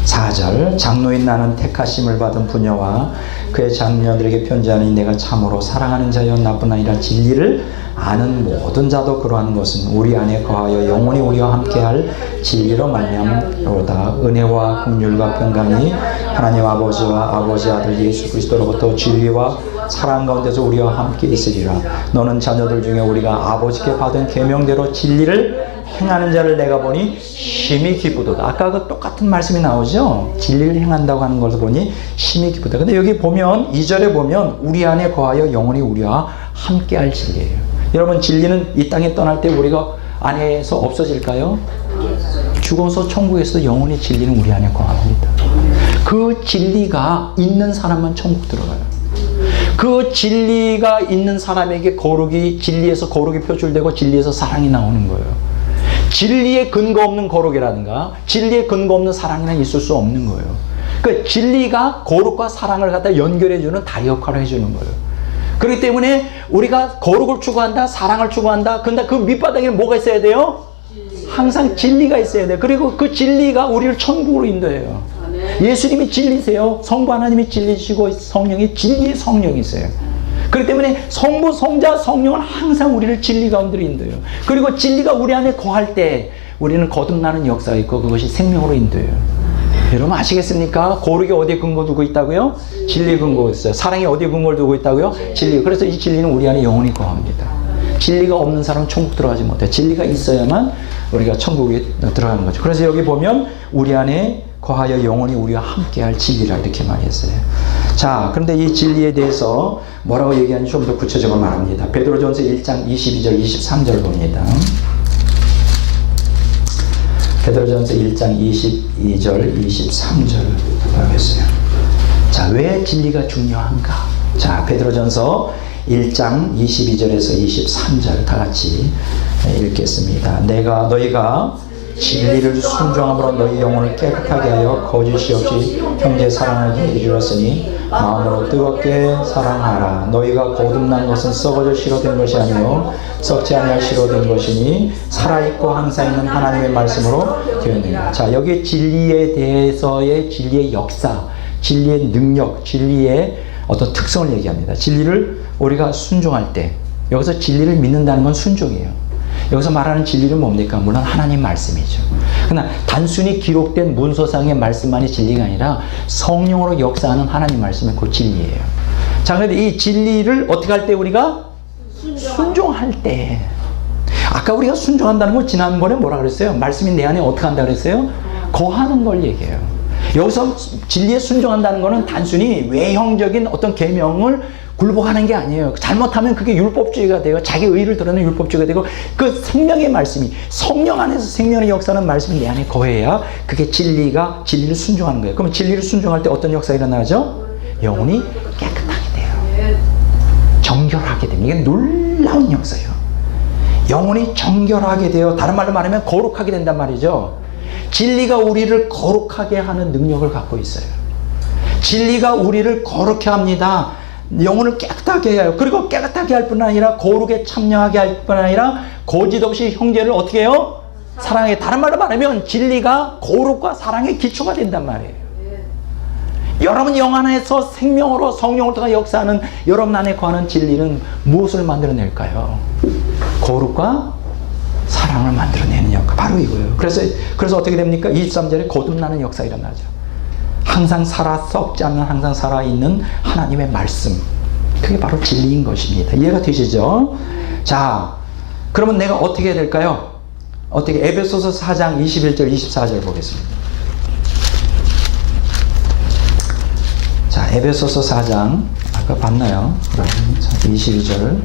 4절. 장로인 나는 택하심을 받은 부녀와 그의 장녀들에게 편지하니 내가 참으로 사랑하는 자여 나뿐 아니라 진리를 아는 모든 자도 그러한 것은 우리 안에 거하여 영원히 우리와 함께할 진리로 말미암으로다. 은혜와 긍휼과 평강이 하나님 아버지와 아버지 아들 예수 그리스도로부터 진리와 사랑 가운데서 우리와 함께 있으리라. 너는 자녀들 중에 우리가 아버지께 받은 계명대로 진리를 행하는 자를 내가 보니 심히 기쁘도다. 아까 그 똑같은 말씀이 나오죠. 진리를 행한다고 하는 것을 보니 심히 기쁘다. 근데 여기 보면 2절에 보면 우리 안에 거하여 영원히 우리와 함께할 진리예요. 여러분, 진리는 이 땅에 떠날 때 우리가 안에서 없어질까요? 죽어서 천국에서 영원히 진리는 우리 안에 거합니다. 그 진리가 있는 사람만 천국 들어가요. 그 진리가 있는 사람에게 거룩이, 진리에서 거룩이 표출되고 진리에서 사랑이 나오는 거예요. 진리에 근거 없는 거룩이라든가 진리에 근거 없는 사랑이란 있을 수 없는 거예요. 그 진리가 거룩과 사랑을 갖다 연결해주는 다리 역할을 해주는 거예요. 그렇기 때문에 우리가 거룩을 추구한다, 사랑을 추구한다. 근데 그 밑바닥에는 뭐가 있어야 돼요? 항상 진리가 있어야 돼요. 그리고 그 진리가 우리를 천국으로 인도해요. 예수님이 진리세요. 성부 하나님이 진리시고 성령이 진리의 성령이세요. 그렇기 때문에 성부, 성자, 성령은 항상 우리를 진리 가운데로 인도해요. 그리고 진리가 우리 안에 거할 때 우리는 거듭나는 역사가 있고 그것이 생명으로 인도해요. 여러분 아시겠습니까? 거룩이 어디에 근거 두고 있다고요? 진리에 근거 있어요. 사랑이 어디에 근거를 두고 있다고요? 진리. 그래서 이 진리는 우리 안에 영원히 거합니다. 진리가 없는 사람은 천국 들어가지 못해요. 진리가 있어야만 우리가 천국에 들어가는 거죠. 그래서 여기 보면 우리 안에 거하여 영원히 우리와 함께할 진리라 이렇게 말했어요. 자, 그런데 이 진리에 대해서 뭐라고 얘기하는지 좀 더 구체적으로 말합니다. 베드로전서 1장 22절 23절 봅니다. 베드로전서 1장 22절 23절 보겠어요. 자, 왜 진리가 중요한가? 자, 베드로전서 1장 22절에서 23절 다 같이 읽겠습니다. 너희가 진리를 순종함으로 너희 영혼을 깨끗하게 하여 거짓이 없이 형제 사랑하게 이르렀으니 마음으로 뜨겁게 사랑하라. 너희가 거듭난 것은 썩어져 실어된 것이 아니요 썩지 아니할 실어된 것이니 살아있고 항상 있는 하나님의 말씀으로 되었느니라. 자, 여기 진리에 대해서의 진리의 역사, 진리의 능력, 진리의 어떤 특성을 얘기합니다. 진리를 우리가 순종할 때, 여기서 진리를 믿는다는 건 순종이에요. 여기서 말하는 진리는 뭡니까? 물론 하나님 말씀이죠. 그러나 단순히 기록된 문서상의 말씀만이 진리가 아니라 성령으로 역사하는 하나님 말씀은 그 진리예요. 자, 그런데 이 진리를 어떻게 할 때 우리가? 순종할 때. 아까 우리가 순종한다는 건 지난번에 뭐라 그랬어요? 말씀이 내 안에 어떻게 한다 그랬어요? 거하는 걸 얘기해요. 여기서 진리에 순종한다는 것은 단순히 외형적인 어떤 계명을 굴복하는 게 아니에요. 잘못하면 그게 율법주의가 돼요. 자기 의를 드러내는 율법주의가 되고 그 생명의 말씀이 성령 안에서 생명의 역사는 말씀이 내 안에 거해야 그게 진리를 순종하는 거예요. 그럼 진리를 순종할 때 어떤 역사가 일어나죠? 영혼이 깨끗하게 돼요. 정결하게 됩니다. 이게 놀라운 역사예요. 영혼이 정결하게 돼요. 다른 말로 말하면 거룩하게 된단 말이죠. 진리가 우리를 거룩하게 하는 능력을 갖고 있어요. 진리가 우리를 거룩해 합니다. 영혼을 깨끗하게 해요. 그리고 깨끗하게 할 뿐 아니라 거룩에 참여하게 할 뿐 아니라 거짓 없이 형제를 어떻게 해요? 사랑해. 다른 말로 말하면 진리가 거룩과 사랑의 기초가 된단 말이에요. 여러분 영 안에서 생명으로 성령을 통해 역사하는 여러분 안에 거하는 진리는 무엇을 만들어낼까요? 거룩과 사랑을 만들어내는 역할. 바로 이거예요. 그래서 어떻게 됩니까? 23절에 거듭나는 역사가 일어나죠. 항상 썩지 않는 항상 살아있는 하나님의 말씀. 그게 바로 진리인 것입니다. 이해가 되시죠? 자, 그러면 내가 어떻게 해야 될까요? 어떻게? 에베소서 4장 21절 24절 보겠습니다. 자, 에베소서 4장 아까 봤나요? 22절.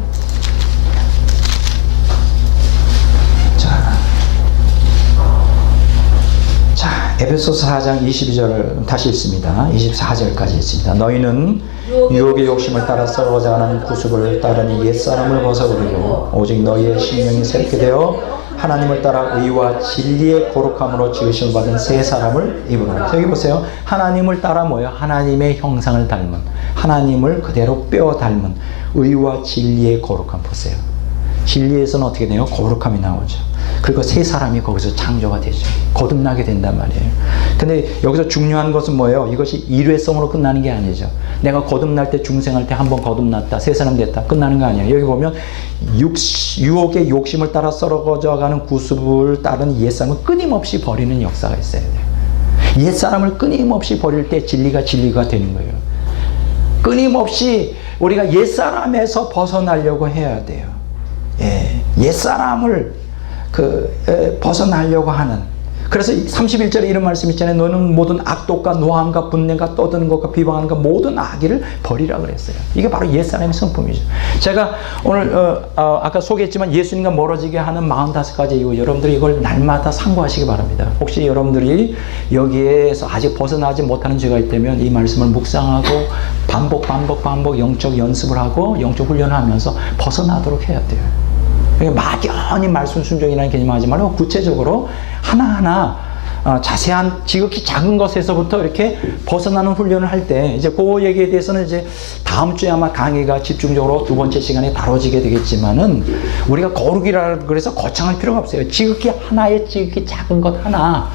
자, 에베소서 4장 22절을 다시 읽습니다. 24절까지 읽습니다. 너희는 유혹의 욕심을 따라 썩어가는 구습을 따르니 옛사람을 벗어버리고 오직 너희의 심령이 새롭게 되어 하나님을 따라 의와 진리의 거룩함으로 지으심을 받은 새 사람을 입으라. 여기 보세요. 하나님을 따라 뭐예요? 하나님의 형상을 닮은, 하나님을 그대로 뼈 닮은 의와 진리의 거룩함 보세요. 진리에서는 어떻게 돼요? 거룩함이 나오죠. 그리고 새 사람이 거기서 창조가 되죠. 거듭나게 된단 말이에요. 근데 여기서 중요한 것은 뭐예요? 이것이 일회성으로 끝나는 게 아니죠. 내가 거듭날 때 중생할 때 한번 거듭났다, 새 사람 됐다, 끝나는 거 아니에요. 여기 보면 유혹의 욕심을 따라 썩어져가는 구습을 따른 옛사람을 끊임없이 버리는 역사가 있어야 돼요. 옛사람을 끊임없이 버릴 때 진리가 되는 거예요. 끊임없이 우리가 옛사람에서 벗어나려고 해야 돼요. 옛사람을 벗어나려고 하는. 그래서 31절에 이런 말씀 있잖아요. 너는 모든 악독과 노함과 분냄과 떠드는 것과 비방하는 것 모든 악의를 버리라 그랬어요. 이게 바로 옛사람의 성품이죠. 제가 오늘 아까 소개했지만 예수님과 멀어지게 하는 45가지 이유, 여러분들이 이걸 날마다 상고하시기 바랍니다. 혹시 여러분들이 여기에서 아직 벗어나지 못하는 죄가 있다면 이 말씀을 묵상하고 반복 영적 연습을 하고 영적 훈련을 하면서 벗어나도록 해야 돼요. 막연히 말씀 순종이라는 개념 하지 말고 구체적으로 하나하나 자세한 지극히 작은 것에서부터 이렇게 벗어나는 훈련을 할 때 이제 그 얘기에 대해서는 이제 다음 주에 아마 강의가 집중적으로 두 번째 시간에 다뤄지게 되겠지만은 우리가 거룩이라 그래서 거창할 필요가 없어요. 지극히 하나의 지극히 작은 것 하나.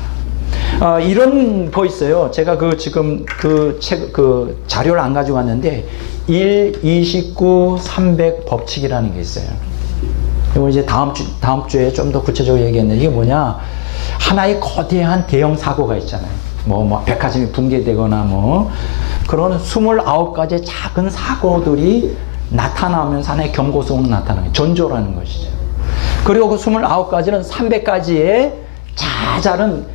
이런 거 있어요. 제가 지금 그 자료를 안 가지고 왔는데 1, 29, 300 법칙이라는 게 있어요. 이거 이제 다음 주에 좀 더 구체적으로 얘기했는데 이게 뭐냐? 하나의 거대한 대형 사고가 있잖아요. 뭐 백화점이 붕괴되거나 그런 29가지의 작은 사고들이 나타나면서 하나의 경고성으로 나타나는 거예요. 전조라는 것이죠. 그리고 그 29가지는 300가지의 자잘한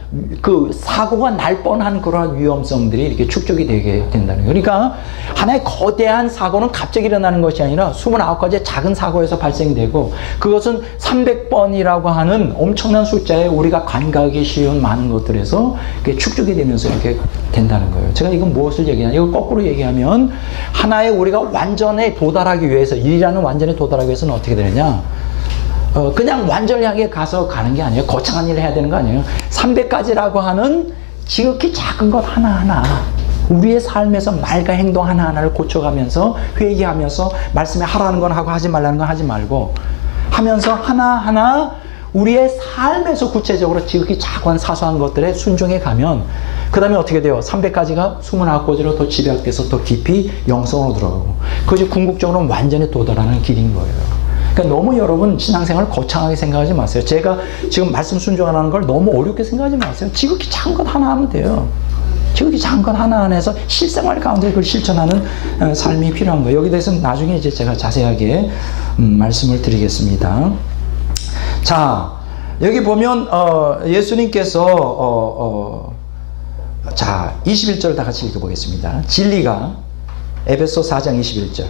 그 사고가 날 뻔한 그러한 위험성들이 이렇게 축적이 되게 된다는 거예요. 그러니까 하나의 거대한 사고는 갑자기 일어나는 것이 아니라 29가지의 작은 사고에서 발생되고 그것은 300번이라고 하는 엄청난 숫자에 우리가 간과하기 쉬운 많은 것들에서 이렇게 축적이 되면서 이렇게 된다는 거예요. 제가 이건 무엇을 얘기하냐? 이걸 거꾸로 얘기하면 하나의 우리가 완전에 도달하기 위해서 일이라는 완전에 도달하기 위해서는 어떻게 되느냐? 그냥 완전히 향해 가는 게 아니에요. 거창한 일을 해야 되는 거 아니에요. 300가지라고 하는 지극히 작은 것 하나하나 우리의 삶에서 말과 행동 하나하나를 고쳐가면서 회개하면서 말씀에 하라는 건 하고 하지 말라는 건 하지 말고 하면서 하나하나 우리의 삶에서 구체적으로 지극히 작은 사소한 것들에 순종해 가면 그 다음에 어떻게 돼요? 300가지가 29가지로 더 집약돼서 더 깊이 영성으로 들어가고 그것이 궁극적으로는 완전히 도달하는 길인 거예요. 그러니까 너무 여러분 신앙생활을 거창하게 생각하지 마세요. 제가 지금 말씀 순종하는 걸 너무 어렵게 생각하지 마세요. 지극히 작은 것 하나 하면 돼요. 지극히 작은 것 하나 안에서 실생활 가운데 그걸 실천하는 삶이 필요한 거예요. 여기 대해서는 나중에 이제 제가 자세하게 말씀을 드리겠습니다. 자, 여기 보면 예수님께서 자 21절 다 같이 읽어보겠습니다. 진리가 에베소 4장 21절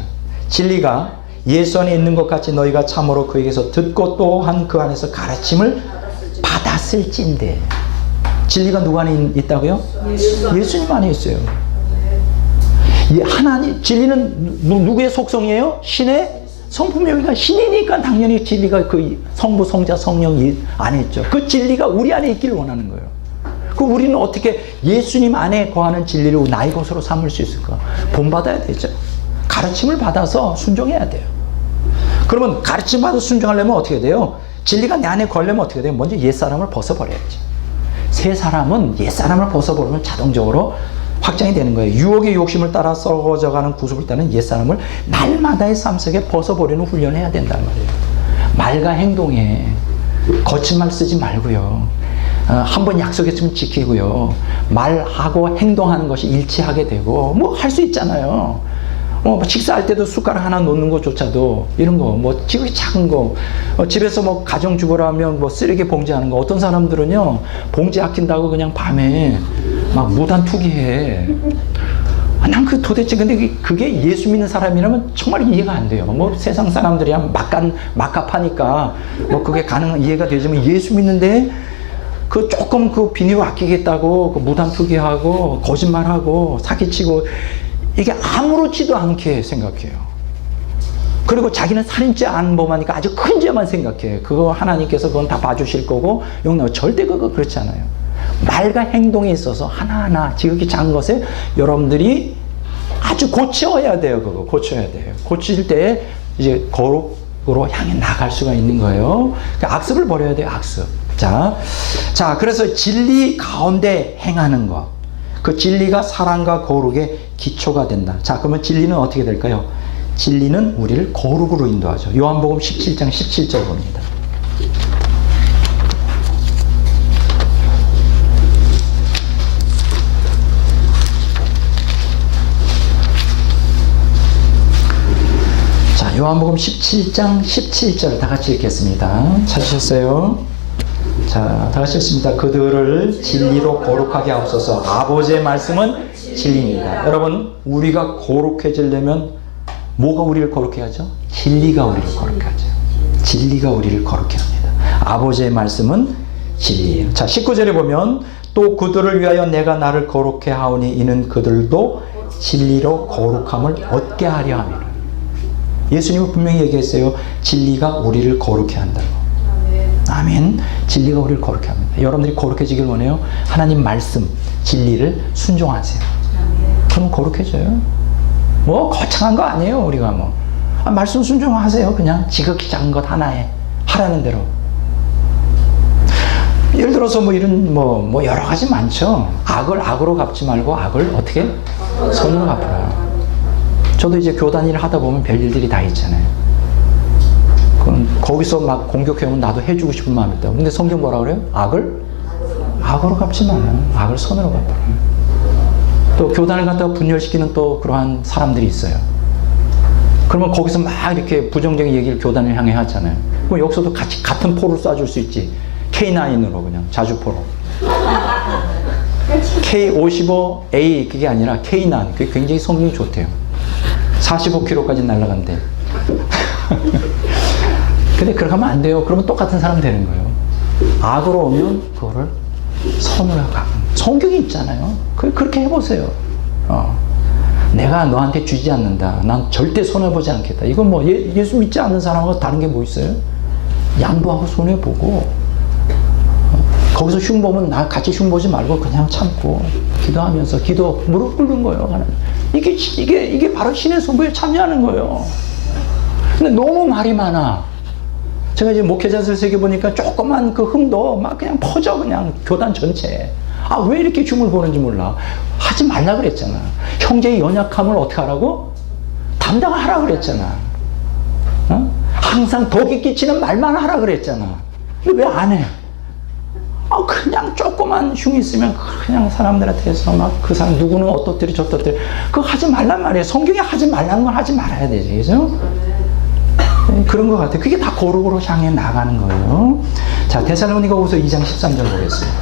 진리가 예수 안에 있는 것 같이 너희가 참으로 그에게서 듣고 또한 그 안에서 가르침을 받았을진데 진리가 누구 안에 있다고요? 예수님 안에 있어요. 하나님 진리는 누구의 속성이에요? 신의 성품이니까 신이니까 당연히 진리가 그 성부, 성자, 성령 안에 있죠. 그 진리가 우리 안에 있기를 원하는 거예요. 그 우리는 어떻게 예수님 안에 거하는 진리를 나의 것으로 삼을 수 있을까? 본받아야 되죠. 가르침을 받아서 순종해야 돼요. 그러면 가르침 받아서 순종하려면 어떻게 돼요? 진리가 내 안에 걸려면 어떻게 돼요? 먼저 옛사람을 벗어버려야지. 새 사람은 옛사람을 벗어버리면 자동적으로 확장이 되는 거예요. 유혹의 욕심을 따라 썩어져가는 구습을 따는 옛사람을 날마다의 삶 속에 벗어버리는 훈련을 해야 된단 말이에요. 말과 행동에 거친 말 쓰지 말고요. 한번 약속했으면 지키고요. 말하고 행동하는 것이 일치하게 되고 할 수 있잖아요. 식사할 때도 숟가락 하나 놓는 것조차도 이런 거 지극히 작은 거 집에서 가정주부라면 쓰레기 봉지하는 거 어떤 사람들은요 봉지 아낀다고 그냥 밤에 막 무단 투기해. 난 도대체 근데 그게 예수 믿는 사람이라면 정말 이해가 안 돼요. 세상 사람들이야 막갑하니까 그게 이해가 되지만 예수 믿는데 조금 비닐을 아끼겠다고 무단 투기하고 거짓말하고 사기치고 이게 아무렇지도 않게 생각해요. 그리고 자기는 살인죄 안 범하니까 아주 큰 죄만 생각해. 그거 하나님께서 그건 다 봐주실 거고 용납. 절대 그렇지 않아요. 말과 행동에 있어서 하나하나 지극히 작은 것에 여러분들이 아주 고쳐야 돼요. 그거 고쳐야 돼요. 고칠 때 이제 거룩으로 향해 나갈 수가 있는 거예요. 그러니까 악습을 버려야 돼요. 악습. 자, 그래서 진리 가운데 행하는 것. 그 진리가 사랑과 거룩의 기초가 된다. 자, 그러면 진리는 어떻게 될까요? 진리는 우리를 거룩으로 인도하죠. 요한복음 17장 17절 봅니다. 자, 요한복음 17장 17절 다 같이 읽겠습니다. 찾으셨어요? 자, 다 같이 읽습니다. 그들을 진리로 거룩하게 하옵소서. 아버지의 말씀은 진리입니다. 여러분, 우리가 거룩해지려면 뭐가 우리를 거룩해 하죠? 진리가 우리를 거룩해 하죠. 진리가 우리를 거룩해 합니다. 아버지의 말씀은 진리예요. 자, 19절에 보면 또 그들을 위하여 내가 나를 거룩해 하오니 이는 그들도 진리로 거룩함을 얻게 하려 함이라. 예수님은 분명히 얘기했어요. 진리가 우리를 거룩해 한다고. 아멘. 진리가 우리를 거룩해 합니다. 여러분들이 거룩해지길 원해요? 하나님 말씀, 진리를 순종하세요. 그럼 거룩해져요. 뭐 거창한 거 아니에요. 우리가 뭐 말씀 순종하세요. 그냥 지극히 작은 것 하나에 하라는 대로. 예를 들어서 뭐 이런 뭐 여러 가지 많죠. 악을 악으로 갚지 말고 악을 어떻게 선으로 갚으라. 저도 이제 교단 일을 하다 보면 별일들이 다 있잖아요. 그럼 거기서 막 공격해오면 나도 해주고 싶은 마음이 있다. 근데 성경 뭐라 그래요? 악을 악으로 갚지 마라. 악을 선으로 갚아라. 또 교단을 갖다가 분열시키는 또 그러한 사람들이 있어요. 그러면 거기서 막 이렇게 부정적인 얘기를 교단을 향해 하잖아요. 그럼 여기서도 같은 포를 쏴줄 수 있지. K9으로 그냥 자주포로. K55A 그게 아니라 K9. 그게 굉장히 성능이 좋대요. 45km까지 날아간대. 근데 그렇게 하면 안 돼요. 그러면 똑같은 사람 되는 거예요. 악으로 오면 그거를 선으로 가. 성경이 있잖아요. 그렇게 해보세요. 내가 너한테 주지 않는다. 난 절대 손해보지 않겠다. 이건 뭐 예수 믿지 않는 사람하고 다른 게 뭐 있어요? 양보하고 손해보고 거기서 흉보면 나 같이 흉보지 말고 그냥 참고 기도하면서 기도 무릎 꿇는 거예요. 이게 바로 신의 선부에 참여하는 거예요. 근데 너무 말이 많아. 제가 이제 목회자들 세계 보니까 조그만 그 흠도 막 그냥 퍼져 그냥 교단 전체에. 왜 이렇게 흉을 보는지 몰라. 하지 말라 그랬잖아. 형제의 연약함을 어떻게 하라고? 담당하라 그랬잖아. 항상 덕이 끼치는 말만 하라 그랬잖아. 근데 왜 안 해? 그냥 조그만 흉이 있으면 그냥 사람들한테 해서 막 그 사람 누구는 어떻더리 저떻더리 그거 하지 말란 말이에요. 성경에 하지 말라는 건 하지 말아야 되지. 그죠? 그런 것 같아요. 그게 다 거룩으로 향해 나가는 거예요. 자, 데살로니가후서 2장 13절 보겠습니다.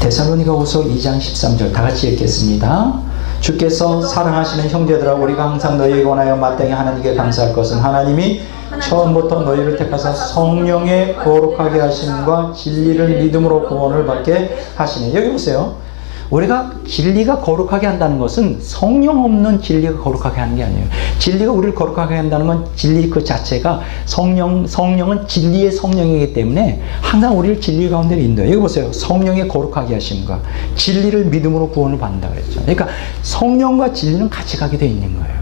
데살로니가후서 2장 13절 다 같이 읽겠습니다. 주께서 사랑하시는 형제들아 우리가 항상 너희에게 원하여 마땅히 하나님께 감사할 것은 하나님이 처음부터 너희를 택하사 성령의 거룩하게 하심과 진리를 믿음으로 구원을 받게 하시니. 여기 보세요. 우리가 진리가 거룩하게 한다는 것은 성령 없는 진리가 거룩하게 하는 게 아니에요. 진리가 우리를 거룩하게 한다는 건 진리 그 자체가 성령은 진리의 성령이기 때문에 항상 우리를 진리 가운데 인도해요. 여기 보세요. 성령의 거룩하게 하심과 진리를 믿음으로 구원을 받는다 그랬죠. 그러니까 성령과 진리는 같이 가게 돼 있는 거예요.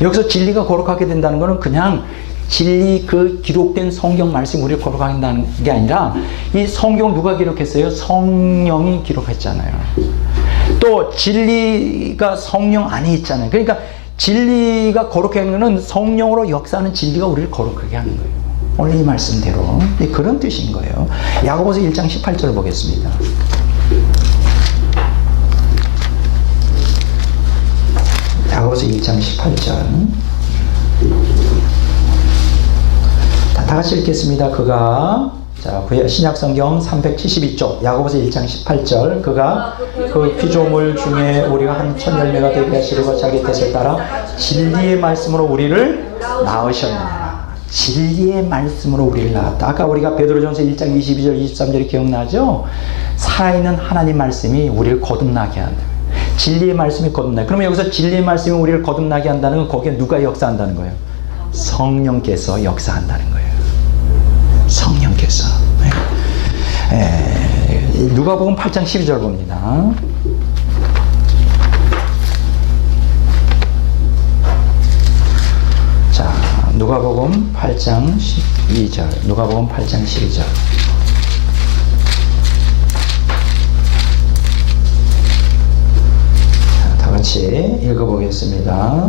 여기서 진리가 거룩하게 된다는 것은 그냥 진리 그 기록된 성경 말씀 우리를 거룩하게 한다는 게 아니라 이 성경 누가 기록했어요? 성령이 기록했잖아요. 또 진리가 성령 안에 있잖아요. 그러니까 진리가 거룩하게 하는 것은 성령으로 역사하는 진리가 우리를 거룩하게 하는 거예요. 오늘 이 말씀대로 그런 뜻인 거예요. 야고보서 1장 18절 보겠습니다. 야고보서 1장 18절 다 같이 읽겠습니다. 그가 신약성경 372쪽 야고보서 1장 18절 그가 그 피조물 중에 우리가 한 천 열매가 되게 하시려고 자기 뜻을 따라 진리의 말씀으로 우리를 낳으셨느니라. 진리의 말씀으로 우리를 낳았다. 아까 우리가 베드로전서 1장 22절 23절이 기억나죠? 살아있는 하나님 말씀이 우리를 거듭나게 한다. 진리의 말씀이 거듭나게. 그러면 여기서 진리의 말씀이 우리를 거듭나게 한다는 건 거기에 누가 역사한다는 거예요? 성령께서 역사한다는 거예요. 성령께서. 누가복음 8장 12절 봅니다. 자, 누가복음 8장 12절. 누가복음 8장 12절. 다 같이 읽어보겠습니다.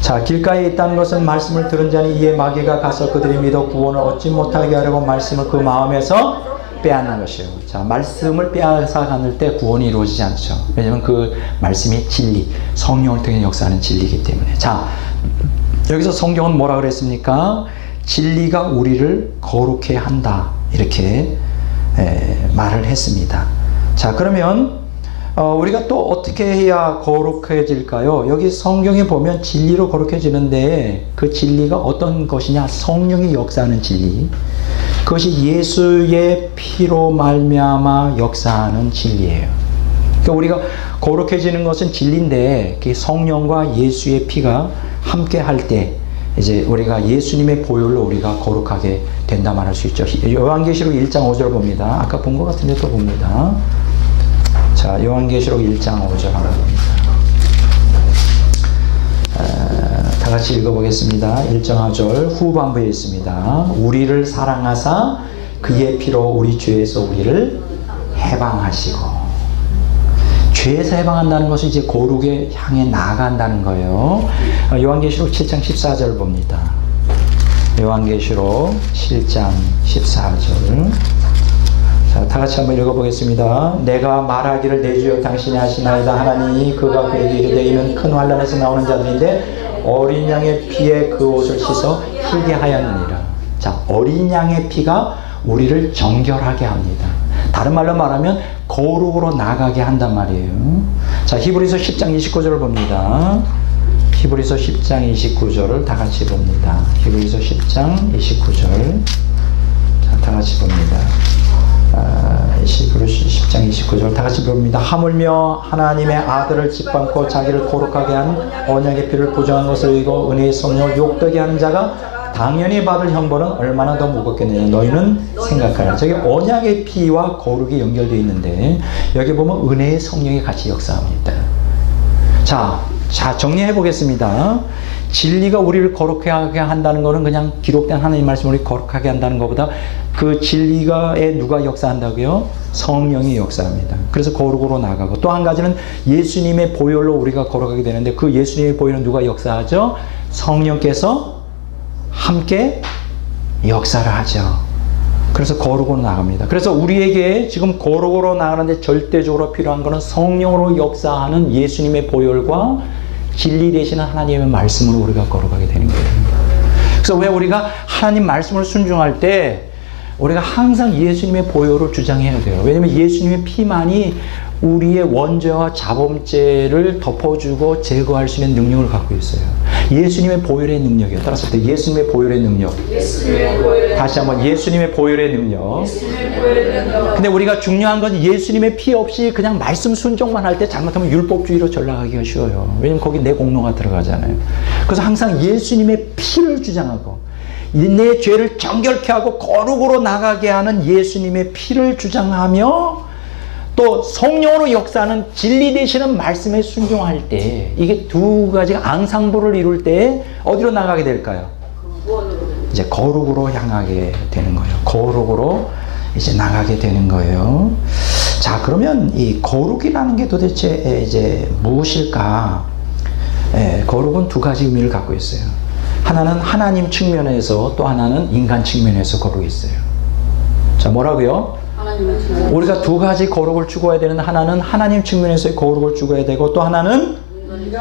자, 길가에 있다는 것은 말씀을 들은 자니 이에 마귀가 가서 그들이 믿어 구원을 얻지 못하게 하려고 말씀을 그 마음에서 빼앗는 것이요. 자, 말씀을 빼앗아 가는 때 구원이 이루어지지 않죠. 왜냐하면 그 말씀이 진리, 성령을 통해 역사하는 진리이기 때문에. 자, 여기서 성경은 뭐라 그랬습니까? 진리가 우리를 거룩해 한다. 이렇게 말을 했습니다. 자, 그러면 우리가 또 어떻게 해야 거룩해질까요? 여기 성경에 보면 진리로 거룩해지는데 그 진리가 어떤 것이냐? 성령이 역사하는 진리. 그것이 예수의 피로 말미암아 역사하는 진리예요. 그러니까 우리가 거룩해지는 것은 진리인데 그 성령과 예수의 피가 함께 할 때 이제 우리가 예수님의 보혈로 우리가 거룩하게 된다 말할 수 있죠. 요한계시록 1장 5절 봅니다. 아까 본 것 같은데 또 봅니다. 자, 요한계시록 1장 5절 하나 봅니다. 다 같이 읽어보겠습니다. 1장 5절 후반부에 있습니다. 우리를 사랑하사 그의 피로 우리 죄에서 우리를 해방하시고. 죄에서 해방한다는 것은 이제 거룩에 향해 나아간다는 거예요. 요한계시록 7장 14절 봅니다. 요한계시록 7장 14절. 자, 다 같이 한번 읽어보겠습니다. 내가 말하기를 내 주여 당신이 하시나이다 하나니 그가 그에게 이르되 이는 큰 환난에서 나오는 자들인데 어린 양의 피에 그 옷을 씻어 희게 하였느니라. 자, 어린 양의 피가 우리를 정결하게 합니다. 다른 말로 말하면 거룩으로 나가게 한단 말이에요. 자, 히브리서 10장 29절을 봅니다. 히브리서 10장 29절을 다 같이 봅니다. 히브리서 10장 29절. 자, 다 같이 봅니다. 히브리서 10장 29절 다 같이 봅니다. 하물며 하나님의 아들을 짓밟고 자기를 거룩하게 한 언약의 피를 부정한 것을 이고 은혜의 성령을 욕되게 하는 자가 당연히 받을 형벌은 얼마나 더 무겁겠느냐 너희는 생각하라. 저기 언약의 피와 거룩이 연결되어 있는데 여기 보면 은혜의 성령이 같이 역사합니다. 자 정리해 보겠습니다. 진리가 우리를 거룩하게 한다는 것은 그냥 기록된 하나님 말씀을 우리 거룩하게 한다는 것보다 그 진리가에 누가 역사한다고요? 성령이 역사합니다. 그래서 거룩으로 나가고 또 한 가지는 예수님의 보혈로 우리가 거룩하게 되는데 그 예수님의 보혈은 누가 역사하죠? 성령께서 함께 역사를 하죠. 그래서 거룩으로 나갑니다. 그래서 우리에게 지금 거룩으로 나가는데 절대적으로 필요한 것은 성령으로 역사하는 예수님의 보혈과 진리 되시는 하나님의 말씀으로 우리가 거룩하게 되는 거예요. 그래서 왜 우리가 하나님 말씀을 순종할 때 우리가 항상 예수님의 보혈을 주장해야 돼요. 왜냐하면 예수님의 피만이 우리의 원죄와 자범죄를 덮어주고 제거할 수 있는 능력을 갖고 있어요. 예수님의 보혈의 능력이에요. 따라서 예수님의 보혈의 능력. 다시 한번 예수님의 보혈의 능력. 근데 우리가 중요한 건 예수님의 피 없이 그냥 말씀 순종만 할 때 잘못하면 율법주의로 전락하기가 쉬워요. 왜냐면 거기 내 공로가 들어가잖아요. 그래서 항상 예수님의 피를 주장하고 내 죄를 정결케 하고 거룩으로 나가게 하는 예수님의 피를 주장하며 또 성령으로 역사하는 진리 되시는 말씀에 순종할 때 이게 두 가지가 앙상블을 이룰 때 어디로 나가게 될까요? 이제 거룩으로 향하게 되는 거예요. 거룩으로 이제 나가게 되는 거예요. 자, 그러면 이 거룩이라는 게 도대체 이제 무엇일까? 거룩은 두 가지 의미를 갖고 있어요. 하나는 하나님 측면에서 또 하나는 인간 측면에서 거룩이 있어요. 자, 뭐라고요? 우리가 두 가지 거룩을 추구해야 되는 하나는 하나님 측면에서의 거룩을 추구해야 되고 또 하나는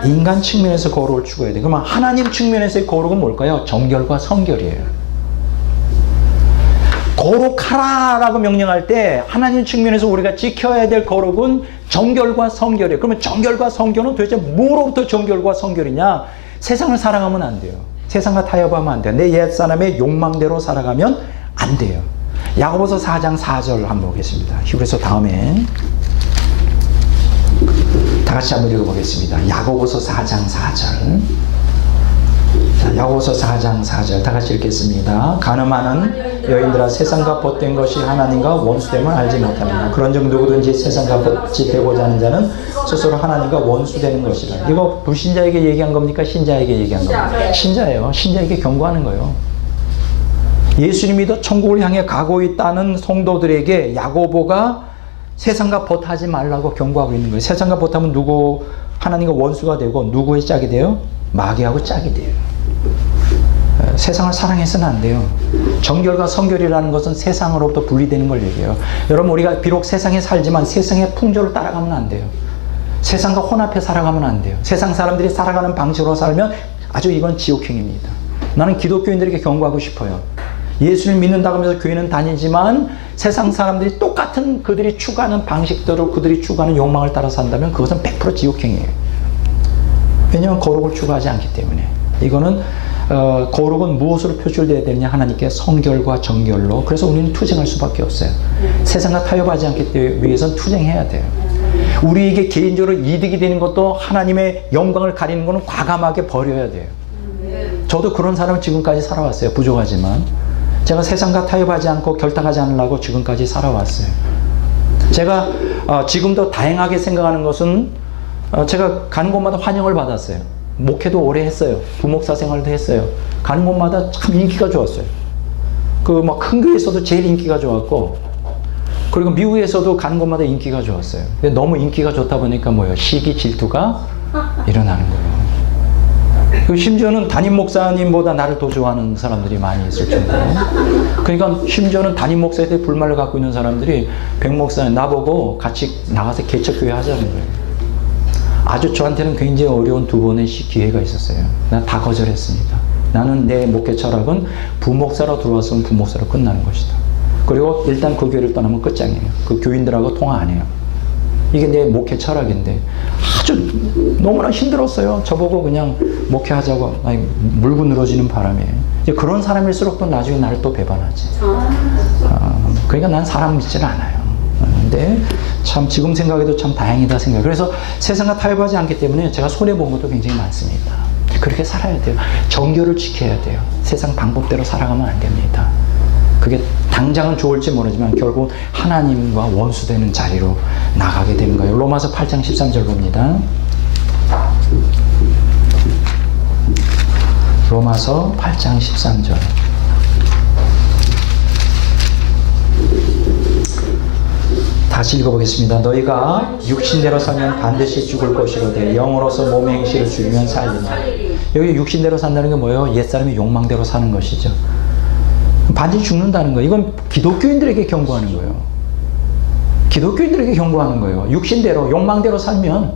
인간 측면에서 거룩을 추구해야 돼요. 그러면 하나님 측면에서의 거룩은 뭘까요? 정결과 성결이에요. 거룩하라라고 명령할 때 하나님 측면에서 우리가 지켜야 될 거룩은 정결과 성결이에요. 그러면 정결과 성결은 도대체 뭐로부터 정결과 성결이냐? 세상을 사랑하면 안 돼요. 세상과 타협하면 안 돼요. 내 옛사람의 욕망대로 살아가면 안 돼요. 야고보서 4장 4절 한번 보겠습니다. 히브리서 다음에 다 같이 한번 읽어보겠습니다. 야고보서 4장 4절. 자, 야고보서 4장 4절 다 같이 읽겠습니다. 가늠하는 여인들아 세상과 벗된 것이 하나님과 원수됨을 알지 못하느냐. 그런즉 누구든지 세상과 벗이 되고자 하는 자는 스스로 하나님과 원수되는 것이라. 이거 불신자에게 얘기한 겁니까? 신자에게 얘기한 겁니까? 신자예요. 신자에게 경고하는 거예요. 예수님이 더 천국을 향해 가고 있다는 성도들에게 야고보가 세상과 벗하지 말라고 경고하고 있는 거예요. 세상과 벗하면 누구 하나님과 원수가 되고 누구의 짝이 돼요? 마귀하고 짝이 돼요. 세상을 사랑해서는 안 돼요. 정결과 성결이라는 것은 세상으로부터 분리되는 걸 얘기해요. 여러분 우리가 비록 세상에 살지만 세상의 풍조를 따라가면 안 돼요. 세상과 혼합해 살아가면 안 돼요. 세상 사람들이 살아가는 방식으로 살면 아주 이건 지옥행입니다. 나는 기독교인들에게 경고하고 싶어요. 예수를 믿는다고 하면서 교회는 다니지만 세상 사람들이 똑같은 그들이 추구하는 방식대로 그들이 추구하는 욕망을 따라 산다면 그것은 100% 지옥행이에요. 왜냐하면 거룩을 추구하지 않기 때문에. 이거는 거룩은 무엇으로 표출되어야 되느냐? 하나님께 성결과 정결로. 그래서 우리는 투쟁할 수밖에 없어요. 세상과 타협하지 않기 위해서는 투쟁해야 돼요. 우리에게 개인적으로 이득이 되는 것도 하나님의 영광을 가리는 것은 과감하게 버려야 돼요. 저도 그런 사람을 지금까지 살아왔어요. 부족하지만 제가 세상과 타협하지 않고 결탁하지 않으려고 지금까지 살아왔어요. 제가 지금도 다행하게 생각하는 것은 제가 가는 곳마다 환영을 받았어요. 목회도 오래 했어요. 부목사 생활도 했어요. 가는 곳마다 참 인기가 좋았어요. 그 막 큰 교회에서도 제일 인기가 좋았고, 그리고 미국에서도 가는 곳마다 인기가 좋았어요. 근데 너무 인기가 좋다 보니까 뭐예요? 시기 질투가 일어나는 거예요. 심지어는 담임 목사님보다 나를 더 좋아하는 사람들이 많이 있을 정도로. 그러니까 심지어는 담임 목사에 대해 불만을 갖고 있는 사람들이 백 목사님 나보고 같이 나가서 개척교회 하자는 거예요. 아주 저한테는 굉장히 어려운 두 번의 기회가 있었어요. 난 다 거절했습니다. 나는 내 목회 철학은 부목사로 들어왔으면 부목사로 끝나는 것이다. 그리고 일단 그 교회를 떠나면 끝장이에요. 그 교인들하고 통화 안 해요. 이게 내 목회 철학인데 아주 너무나 힘들었어요. 저보고 그냥 목회하자고 물고 늘어지는 바람에. 이제 그런 사람일수록 또 나중에 나를 또 배반하지. 그러니까 난 사람 믿지는 않아요. 근데 참 지금 생각해도 참 다행이다 생각해요. 그래서 세상과 타협하지 않기 때문에 제가 손해본 것도 굉장히 많습니다. 그렇게 살아야 돼요. 정교를 지켜야 돼요. 세상 방법대로 살아가면 안 됩니다. 그게 당장은 좋을지 모르지만 결국 하나님과 원수되는 자리로 나가게 되는 거예요. 로마서 8장 13절 봅니다. 로마서 8장 13절. 다시 읽어보겠습니다. 너희가 육신대로 살면 반드시 죽을 것이로되 영으로서 몸의 행실을 죽이면 살리냐. 여기 육신대로 산다는 게 뭐예요? 옛사람의 욕망대로 사는 것이죠. 반드시 죽는다는 거예요. 이건 기독교인들에게 경고하는 거예요. 기독교인들에게 경고하는 거예요. 육신대로 욕망대로 살면,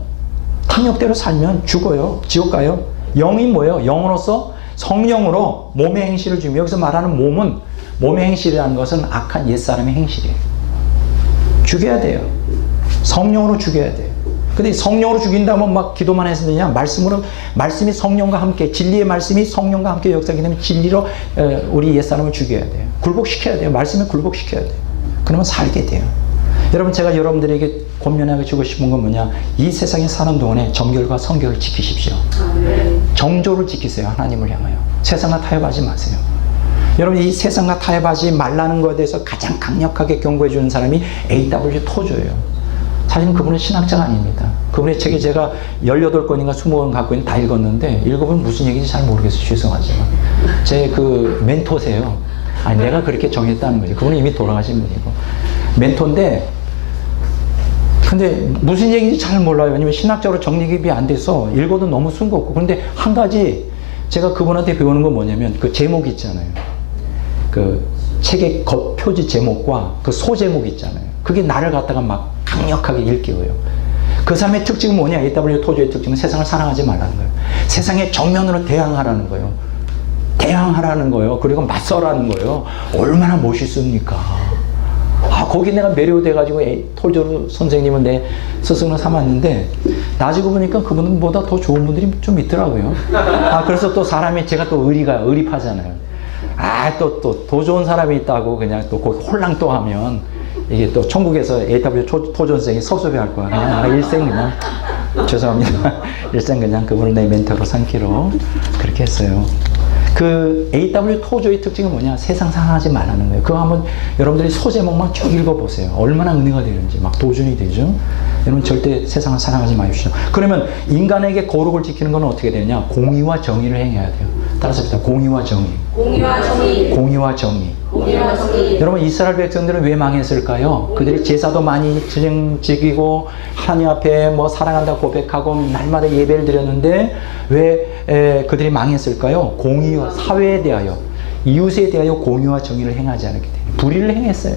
탐욕대로 살면 죽어요. 지옥 가요. 영이 뭐예요? 영으로서 성령으로 몸의 행실을 죽이면, 여기서 말하는 몸은, 몸의 행실이라는 것은 악한 옛사람의 행실이에요. 죽여야 돼요. 성령으로 죽여야 돼요. 근데 성령으로 죽인다면 막 기도만 해서 되냐? 말씀이 성령과 함께, 진리의 말씀이 성령과 함께 역사하게 되면 진리로 우리 옛사람을 죽여야 돼요. 굴복시켜야 돼요. 말씀에 굴복시켜야 돼요. 그러면 살게 돼요. 여러분, 제가 여러분들에게 권면하고 주고 싶은 건 뭐냐? 이 세상에 사는 동안에 정결과 성결을 지키십시오. 정조를 지키세요. 하나님을 향하여. 세상과 타협하지 마세요. 여러분, 이 세상과 타협하지 말라는 것에 대해서 가장 강력하게 경고해 주는 사람이 A.W. 토조예요. 사실은 그분은 신학자가 아닙니다. 그분의 책이 제가 18권인가 20권 갖고 있는 다 읽었는데, 읽어보면 무슨 얘기인지 잘 모르겠어요. 죄송하지만. 제 그 멘토세요. 아니, 내가 그렇게 정했다는 거죠. 그분은 이미 돌아가신 분이고. 멘토인데, 근데 무슨 얘기인지 잘 몰라요. 왜냐면 신학적으로 정립이 안 돼서 읽어도 너무 숭고없고. 그런데 한 가지 제가 그분한테 배우는 건 뭐냐면, 그 제목 있잖아요. 그 책의 겉표지 제목과 그 소제목 있잖아요. 그게 나를 갖다가 막 강력하게 일깨워요. 그 사람의 특징은 뭐냐? A.W. 토조의 특징은 세상을 사랑하지 말라는 거예요. 세상에 정면으로 대항하라는 거예요. 대항하라는 거예요. 그리고 맞서라는 거예요. 얼마나 멋있습니까? 거기 내가 매료돼가지고 토조 선생님은 내 스승으로 삼았는데, 나중에 보니까 그분보다 더 좋은 분들이 좀 있더라고요. 그래서 또 사람이, 제가 또 의리파잖아요. 또 더 좋은 사람이 있다고 그냥 또 거기 홀랑 또 하면, 이게 또 천국에서 A.W. 토조 선생이 섭섭해할 거야. 그냥 일생 그냥, 죄송합니다. 일생 그냥 그분을 내 멘토로 삼기로 그렇게 했어요. 그 A.W. 토조의 특징은 뭐냐? 세상 사랑하지 말라는 거예요. 그거 한번 여러분들이 소제목만 쭉 읽어보세요. 얼마나 은혜가 되는지, 막 도전이 되죠? 여러분, 절대 세상을 사랑하지 마십시오. 그러면 인간에게 거룩을 지키는 건 어떻게 되느냐? 공의와 정의를 행해야 돼요. 따라서 합시다. 공의와 정의. 공의와 정의. 공의와 정의. 공의와 정의. 여러분, 이스라엘 백성들은 왜 망했을까요? 그들이 제사도 많이 지키고 하나님 앞에 뭐 사랑한다 고백하고 날마다 예배를 드렸는데 왜 그들이 망했을까요? 공의와 사회에 대하여, 이웃에 대하여 공의와 정의를 행하지 않았기 때문에 불의를 행했어요.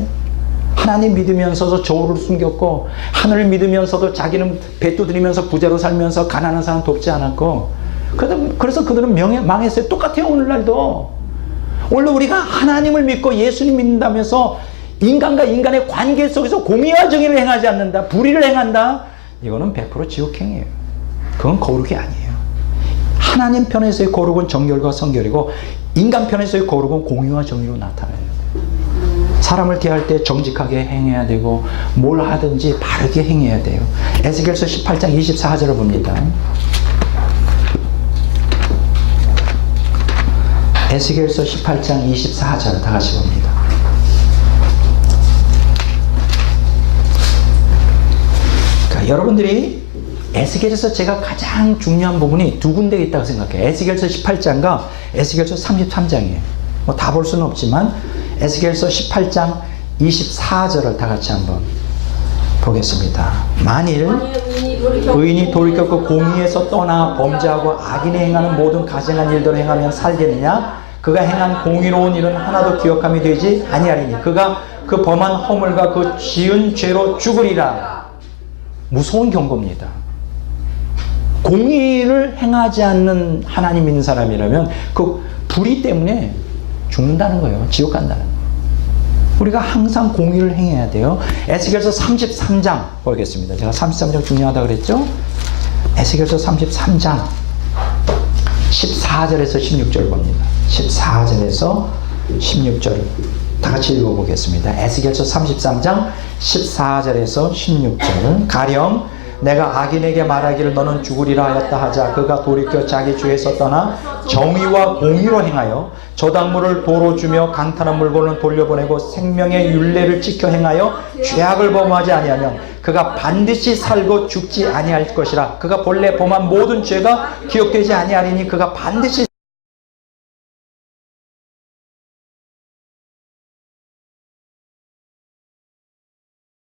하나님 믿으면서도 저울을 숨겼고, 하늘을 믿으면서도 자기는 배 두드리면서 부자로 살면서 가난한 사람 돕지 않았고, 그래서 그들은 망했어요. 똑같아요. 오늘날도. 원래 우리가 하나님을 믿고 예수님 믿는다면서 인간과 인간의 관계 속에서 공의와 정의를 행하지 않는다, 불의를 행한다, 이거는 100% 지옥행이에요. 그건 거룩이 아니에요. 하나님 편에서의 거룩은 정결과 성결이고, 인간 편에서의 거룩은 공의와 정의로 나타나요. 사람을 대할 때 정직하게 행해야 되고 뭘 하든지 바르게 행해야 돼요. 에스겔서 18장 24절을 봅니다. 에스겔서 18장 24절 다 같이 봅니다. 그러니까 여러분들이 에스겔에서 제가 가장 중요한 부분이 두 군데 있다고 생각해요. 에스겔서 18장과 에스겔서 33장이에요. 뭐 다 볼 수는 없지만 에스겔서 18장 24절을 다 같이 한번 보겠습니다. 만일 의인이 돌이켰고 공의에서 떠나 범죄하고 악인이 행하는 모든 가증한 일들을 행하면 살겠느냐? 그가 행한 공의로운 일은 하나도 기억함이 되지 아니하리니 그가 그 범한 허물과 그 지은 죄로 죽으리라. 무서운 경고입니다. 공의를 행하지 않는 하나님 믿는 사람이라면 그 불의 때문에 죽는다는 거예요. 지옥 간다는 거예요. 우리가 항상 공의를 행해야 돼요. 에스겔서 33장 보겠습니다. 제가 33장 중요하다고 그랬죠? 에스겔서 33장 14절에서 16절 봅니다. 14절에서 16절 다 같이 읽어보겠습니다. 에스겔서 33장 14절에서 16절 가령 내가 악인에게 말하기를 너는 죽으리라 하였다 하자 그가 돌이켜 자기 죄에서 떠나 정의와 공의로 행하여 저당물을 도로 주며 강탈한 물건을 돌려보내고 생명의 율례를 지켜 행하여 죄악을 범하지 아니하면 그가 반드시 살고 죽지 아니할 것이라. 그가 본래 범한 모든 죄가 기억되지 아니하리니 그가 반드시